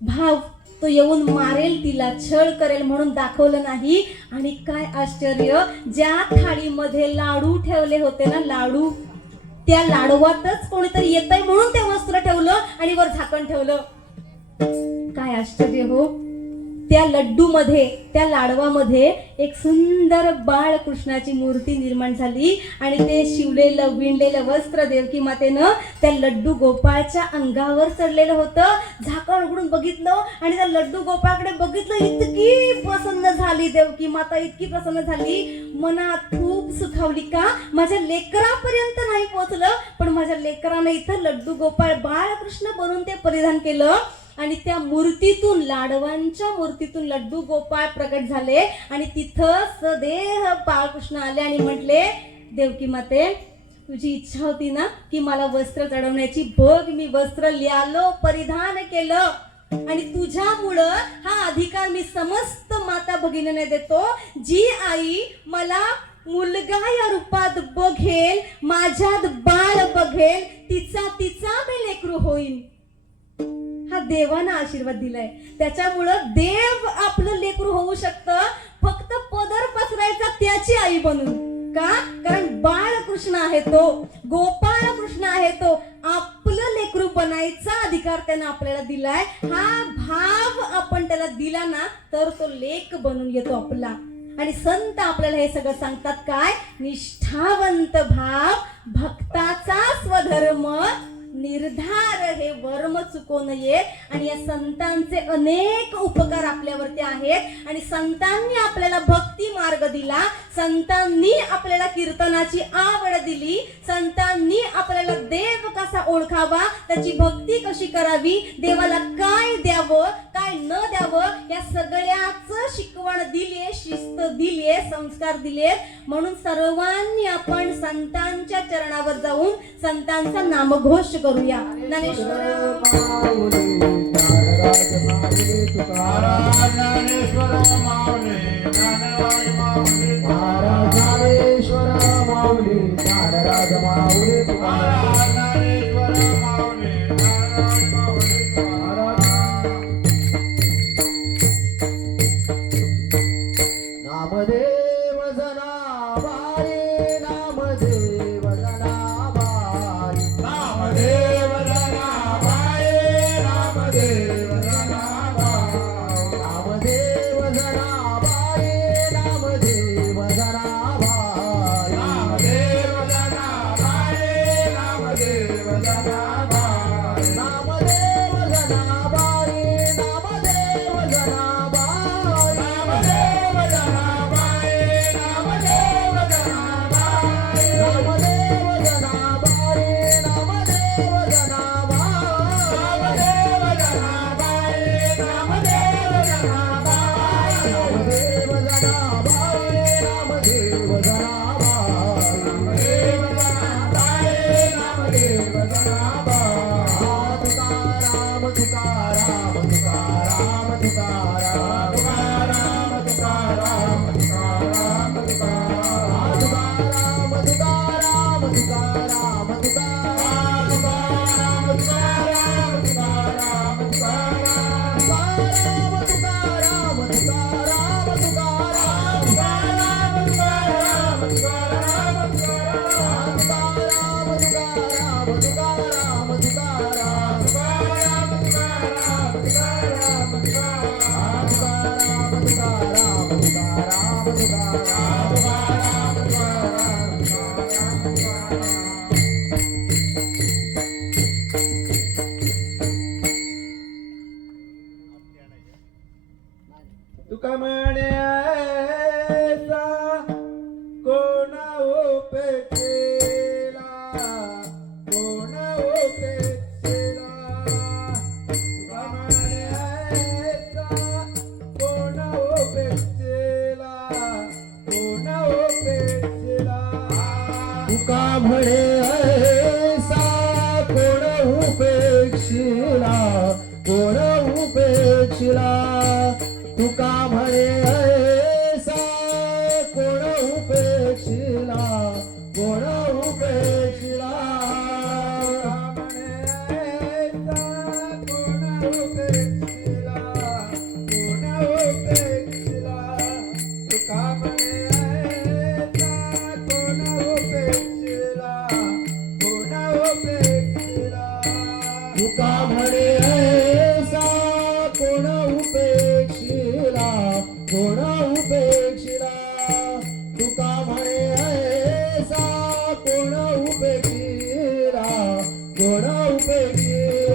भाव, तो येऊन मारेल तिला, छळ करेल म्हणून दाखवलं नाही. आणि काय आश्चर्य, ज्या थाळीमध्ये लाडू ठेवले होते ना, लाडू, त्या लाडवातच कोणीतरी येतंय म्हणून ते वस्त्र ठेवलं आणि वर झाकण ठेवलं. काय आश्चर्य हो. त्या लड्डू मध्ये, त्या लाडवामध्ये एक सुंदर बाळकृष्णाची मूर्ती निर्माण झाली आणि ते शिवलेलं विणलेलं वस्त्र देवकी मातेनं त्या लड्डू गोपाळच्या अंगावर चढलेलं होतं. झाकण उघडून बघितलं आणि त्या लड्डू गोपाळकडे बघितलं. इतकी प्रसन्न झाली देवकी माता, इतकी प्रसन्न झाली, मनात खूप सुखावली. का? माझ्या लेकरापर्यंत नाही पोहोचलं पण माझ्या लेकरानं इथं लड्डू गोपाळ बाळकृष्ण बनून ते परिधान केलं. आणि त्या मूर्तीतून, लाडवांच्या मूर्तीतून लड्डू गोपाळ प्रकट झाले आणि तिथं सदेह बाळकृष्ण आले आणि म्हटले, देवकी माते, तुझी इच्छा होती ना की मला वस्त्र चढवण्याची, बघ मी वस्त्र लियालो, परिधान केलं आणि तुझ्यामुळं हा अधिकार मी समस्त माता भगिनीने देतो. जी आई मला मुलगा या रूपात बघेल, माझ्यात बाळ बघेल, तिचा मी लेकरू होईल. हा देवानं आशीर्वाद दिलाय. त्याच्यामुळं देव आपलं लेकरू होऊ शकतं फक्त पदर पसरायचा त्याची आई बनून. का? कारण बाळकृष्ण आहे तो, गोपाळकृष्ण आहे तो, आपलं लेकरू बनायचा अधिकार त्यानं आपल्याला दिलाय. हा भाव आपण त्याला दिला ना तर तो लेक बनून येतो आपला. आणि संत आपल्याला हे सगळं सांगतात. काय? निष्ठावंत भाव, भक्ताचा स्वधर्म निर्धार, हे वर्म चुकू नये. आणि या संतांचे अनेक उपकार आपल्यावरती आहेत आणि संतांनी आपल्याला भक्ती मार्ग दिला, संतांनी आपल्याला कीर्तनाची आवड दिली, संतांनी आपल्याला देव कसा ओळखावा, त्याची भक्ती कशी करावी, देवाला काय द्यावं काय न द्यावं, या सगळ्याच शिकवण दिलीये, शिस्त दिलीये, संस्कार दिलेत. म्हणून सर्वांनी आपण संतांच्या चरणावर जाऊन संतांचा नामघोष करूया. ज्ञानेश्वर नामदेव जनाबाई, नामदेव जनाबाई, नामदेव जनाबाई, नामदेव जनाबाई, नामदेव जनाबाई, नामदेव जनाबाई, नामदेव जनाबाई, नामदेव म्हणे ऐसा कोण उपेक्षिला कोण उपेक्षिला तुका म्हणे ऐसा कोण उपेक्षिला कोण उपेक्षिला तुका म्हणे ऐसा कोण उपेक्षिला कोण उपेक्षिला तुका म्हणे ऐसा कोण उपेक्षिला कोण उपेक्षिला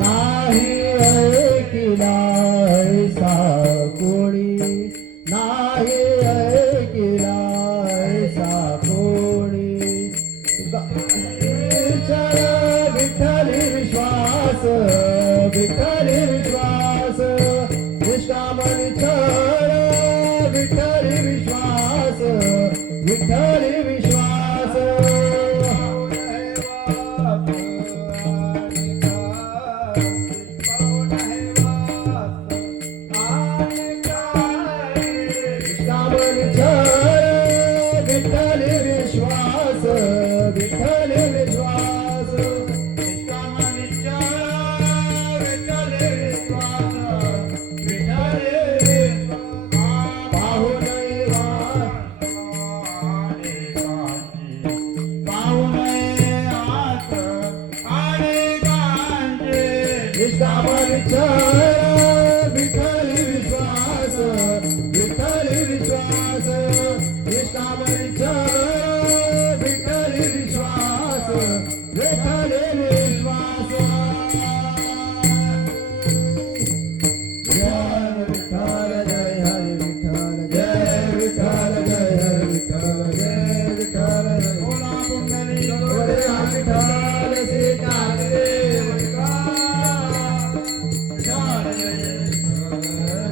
नाही ऐकिला ऐसा कोणी नाही ऐकिला ऐसा कोणी विठ्ठली विश्वास विठ्ठली विश्वास निष्कामनी चळ विठ्ठली विश्वास विठ्ठली विश्वास निष्कामनी चळ विठ्ठली विश्वास विठ्ठली विश्वास निष्कामनी चळ विठ्ठली विश्वास विठ्ठली विश्वास पाहून निष्कामनी चळ विठ्ठली विश्वास विठ्ठली विश्वास निष्कामनी चळ विठ्ठली विश्वास विठ्ठली विश्वास जय विठ्ठल जय हरी विठ्ठल जय विठ्ठल जय हरी विठ्ठल जय विठ्ठल जय बोला पुंडलिक हरे विठ्ठल श्री कालदेव जय जय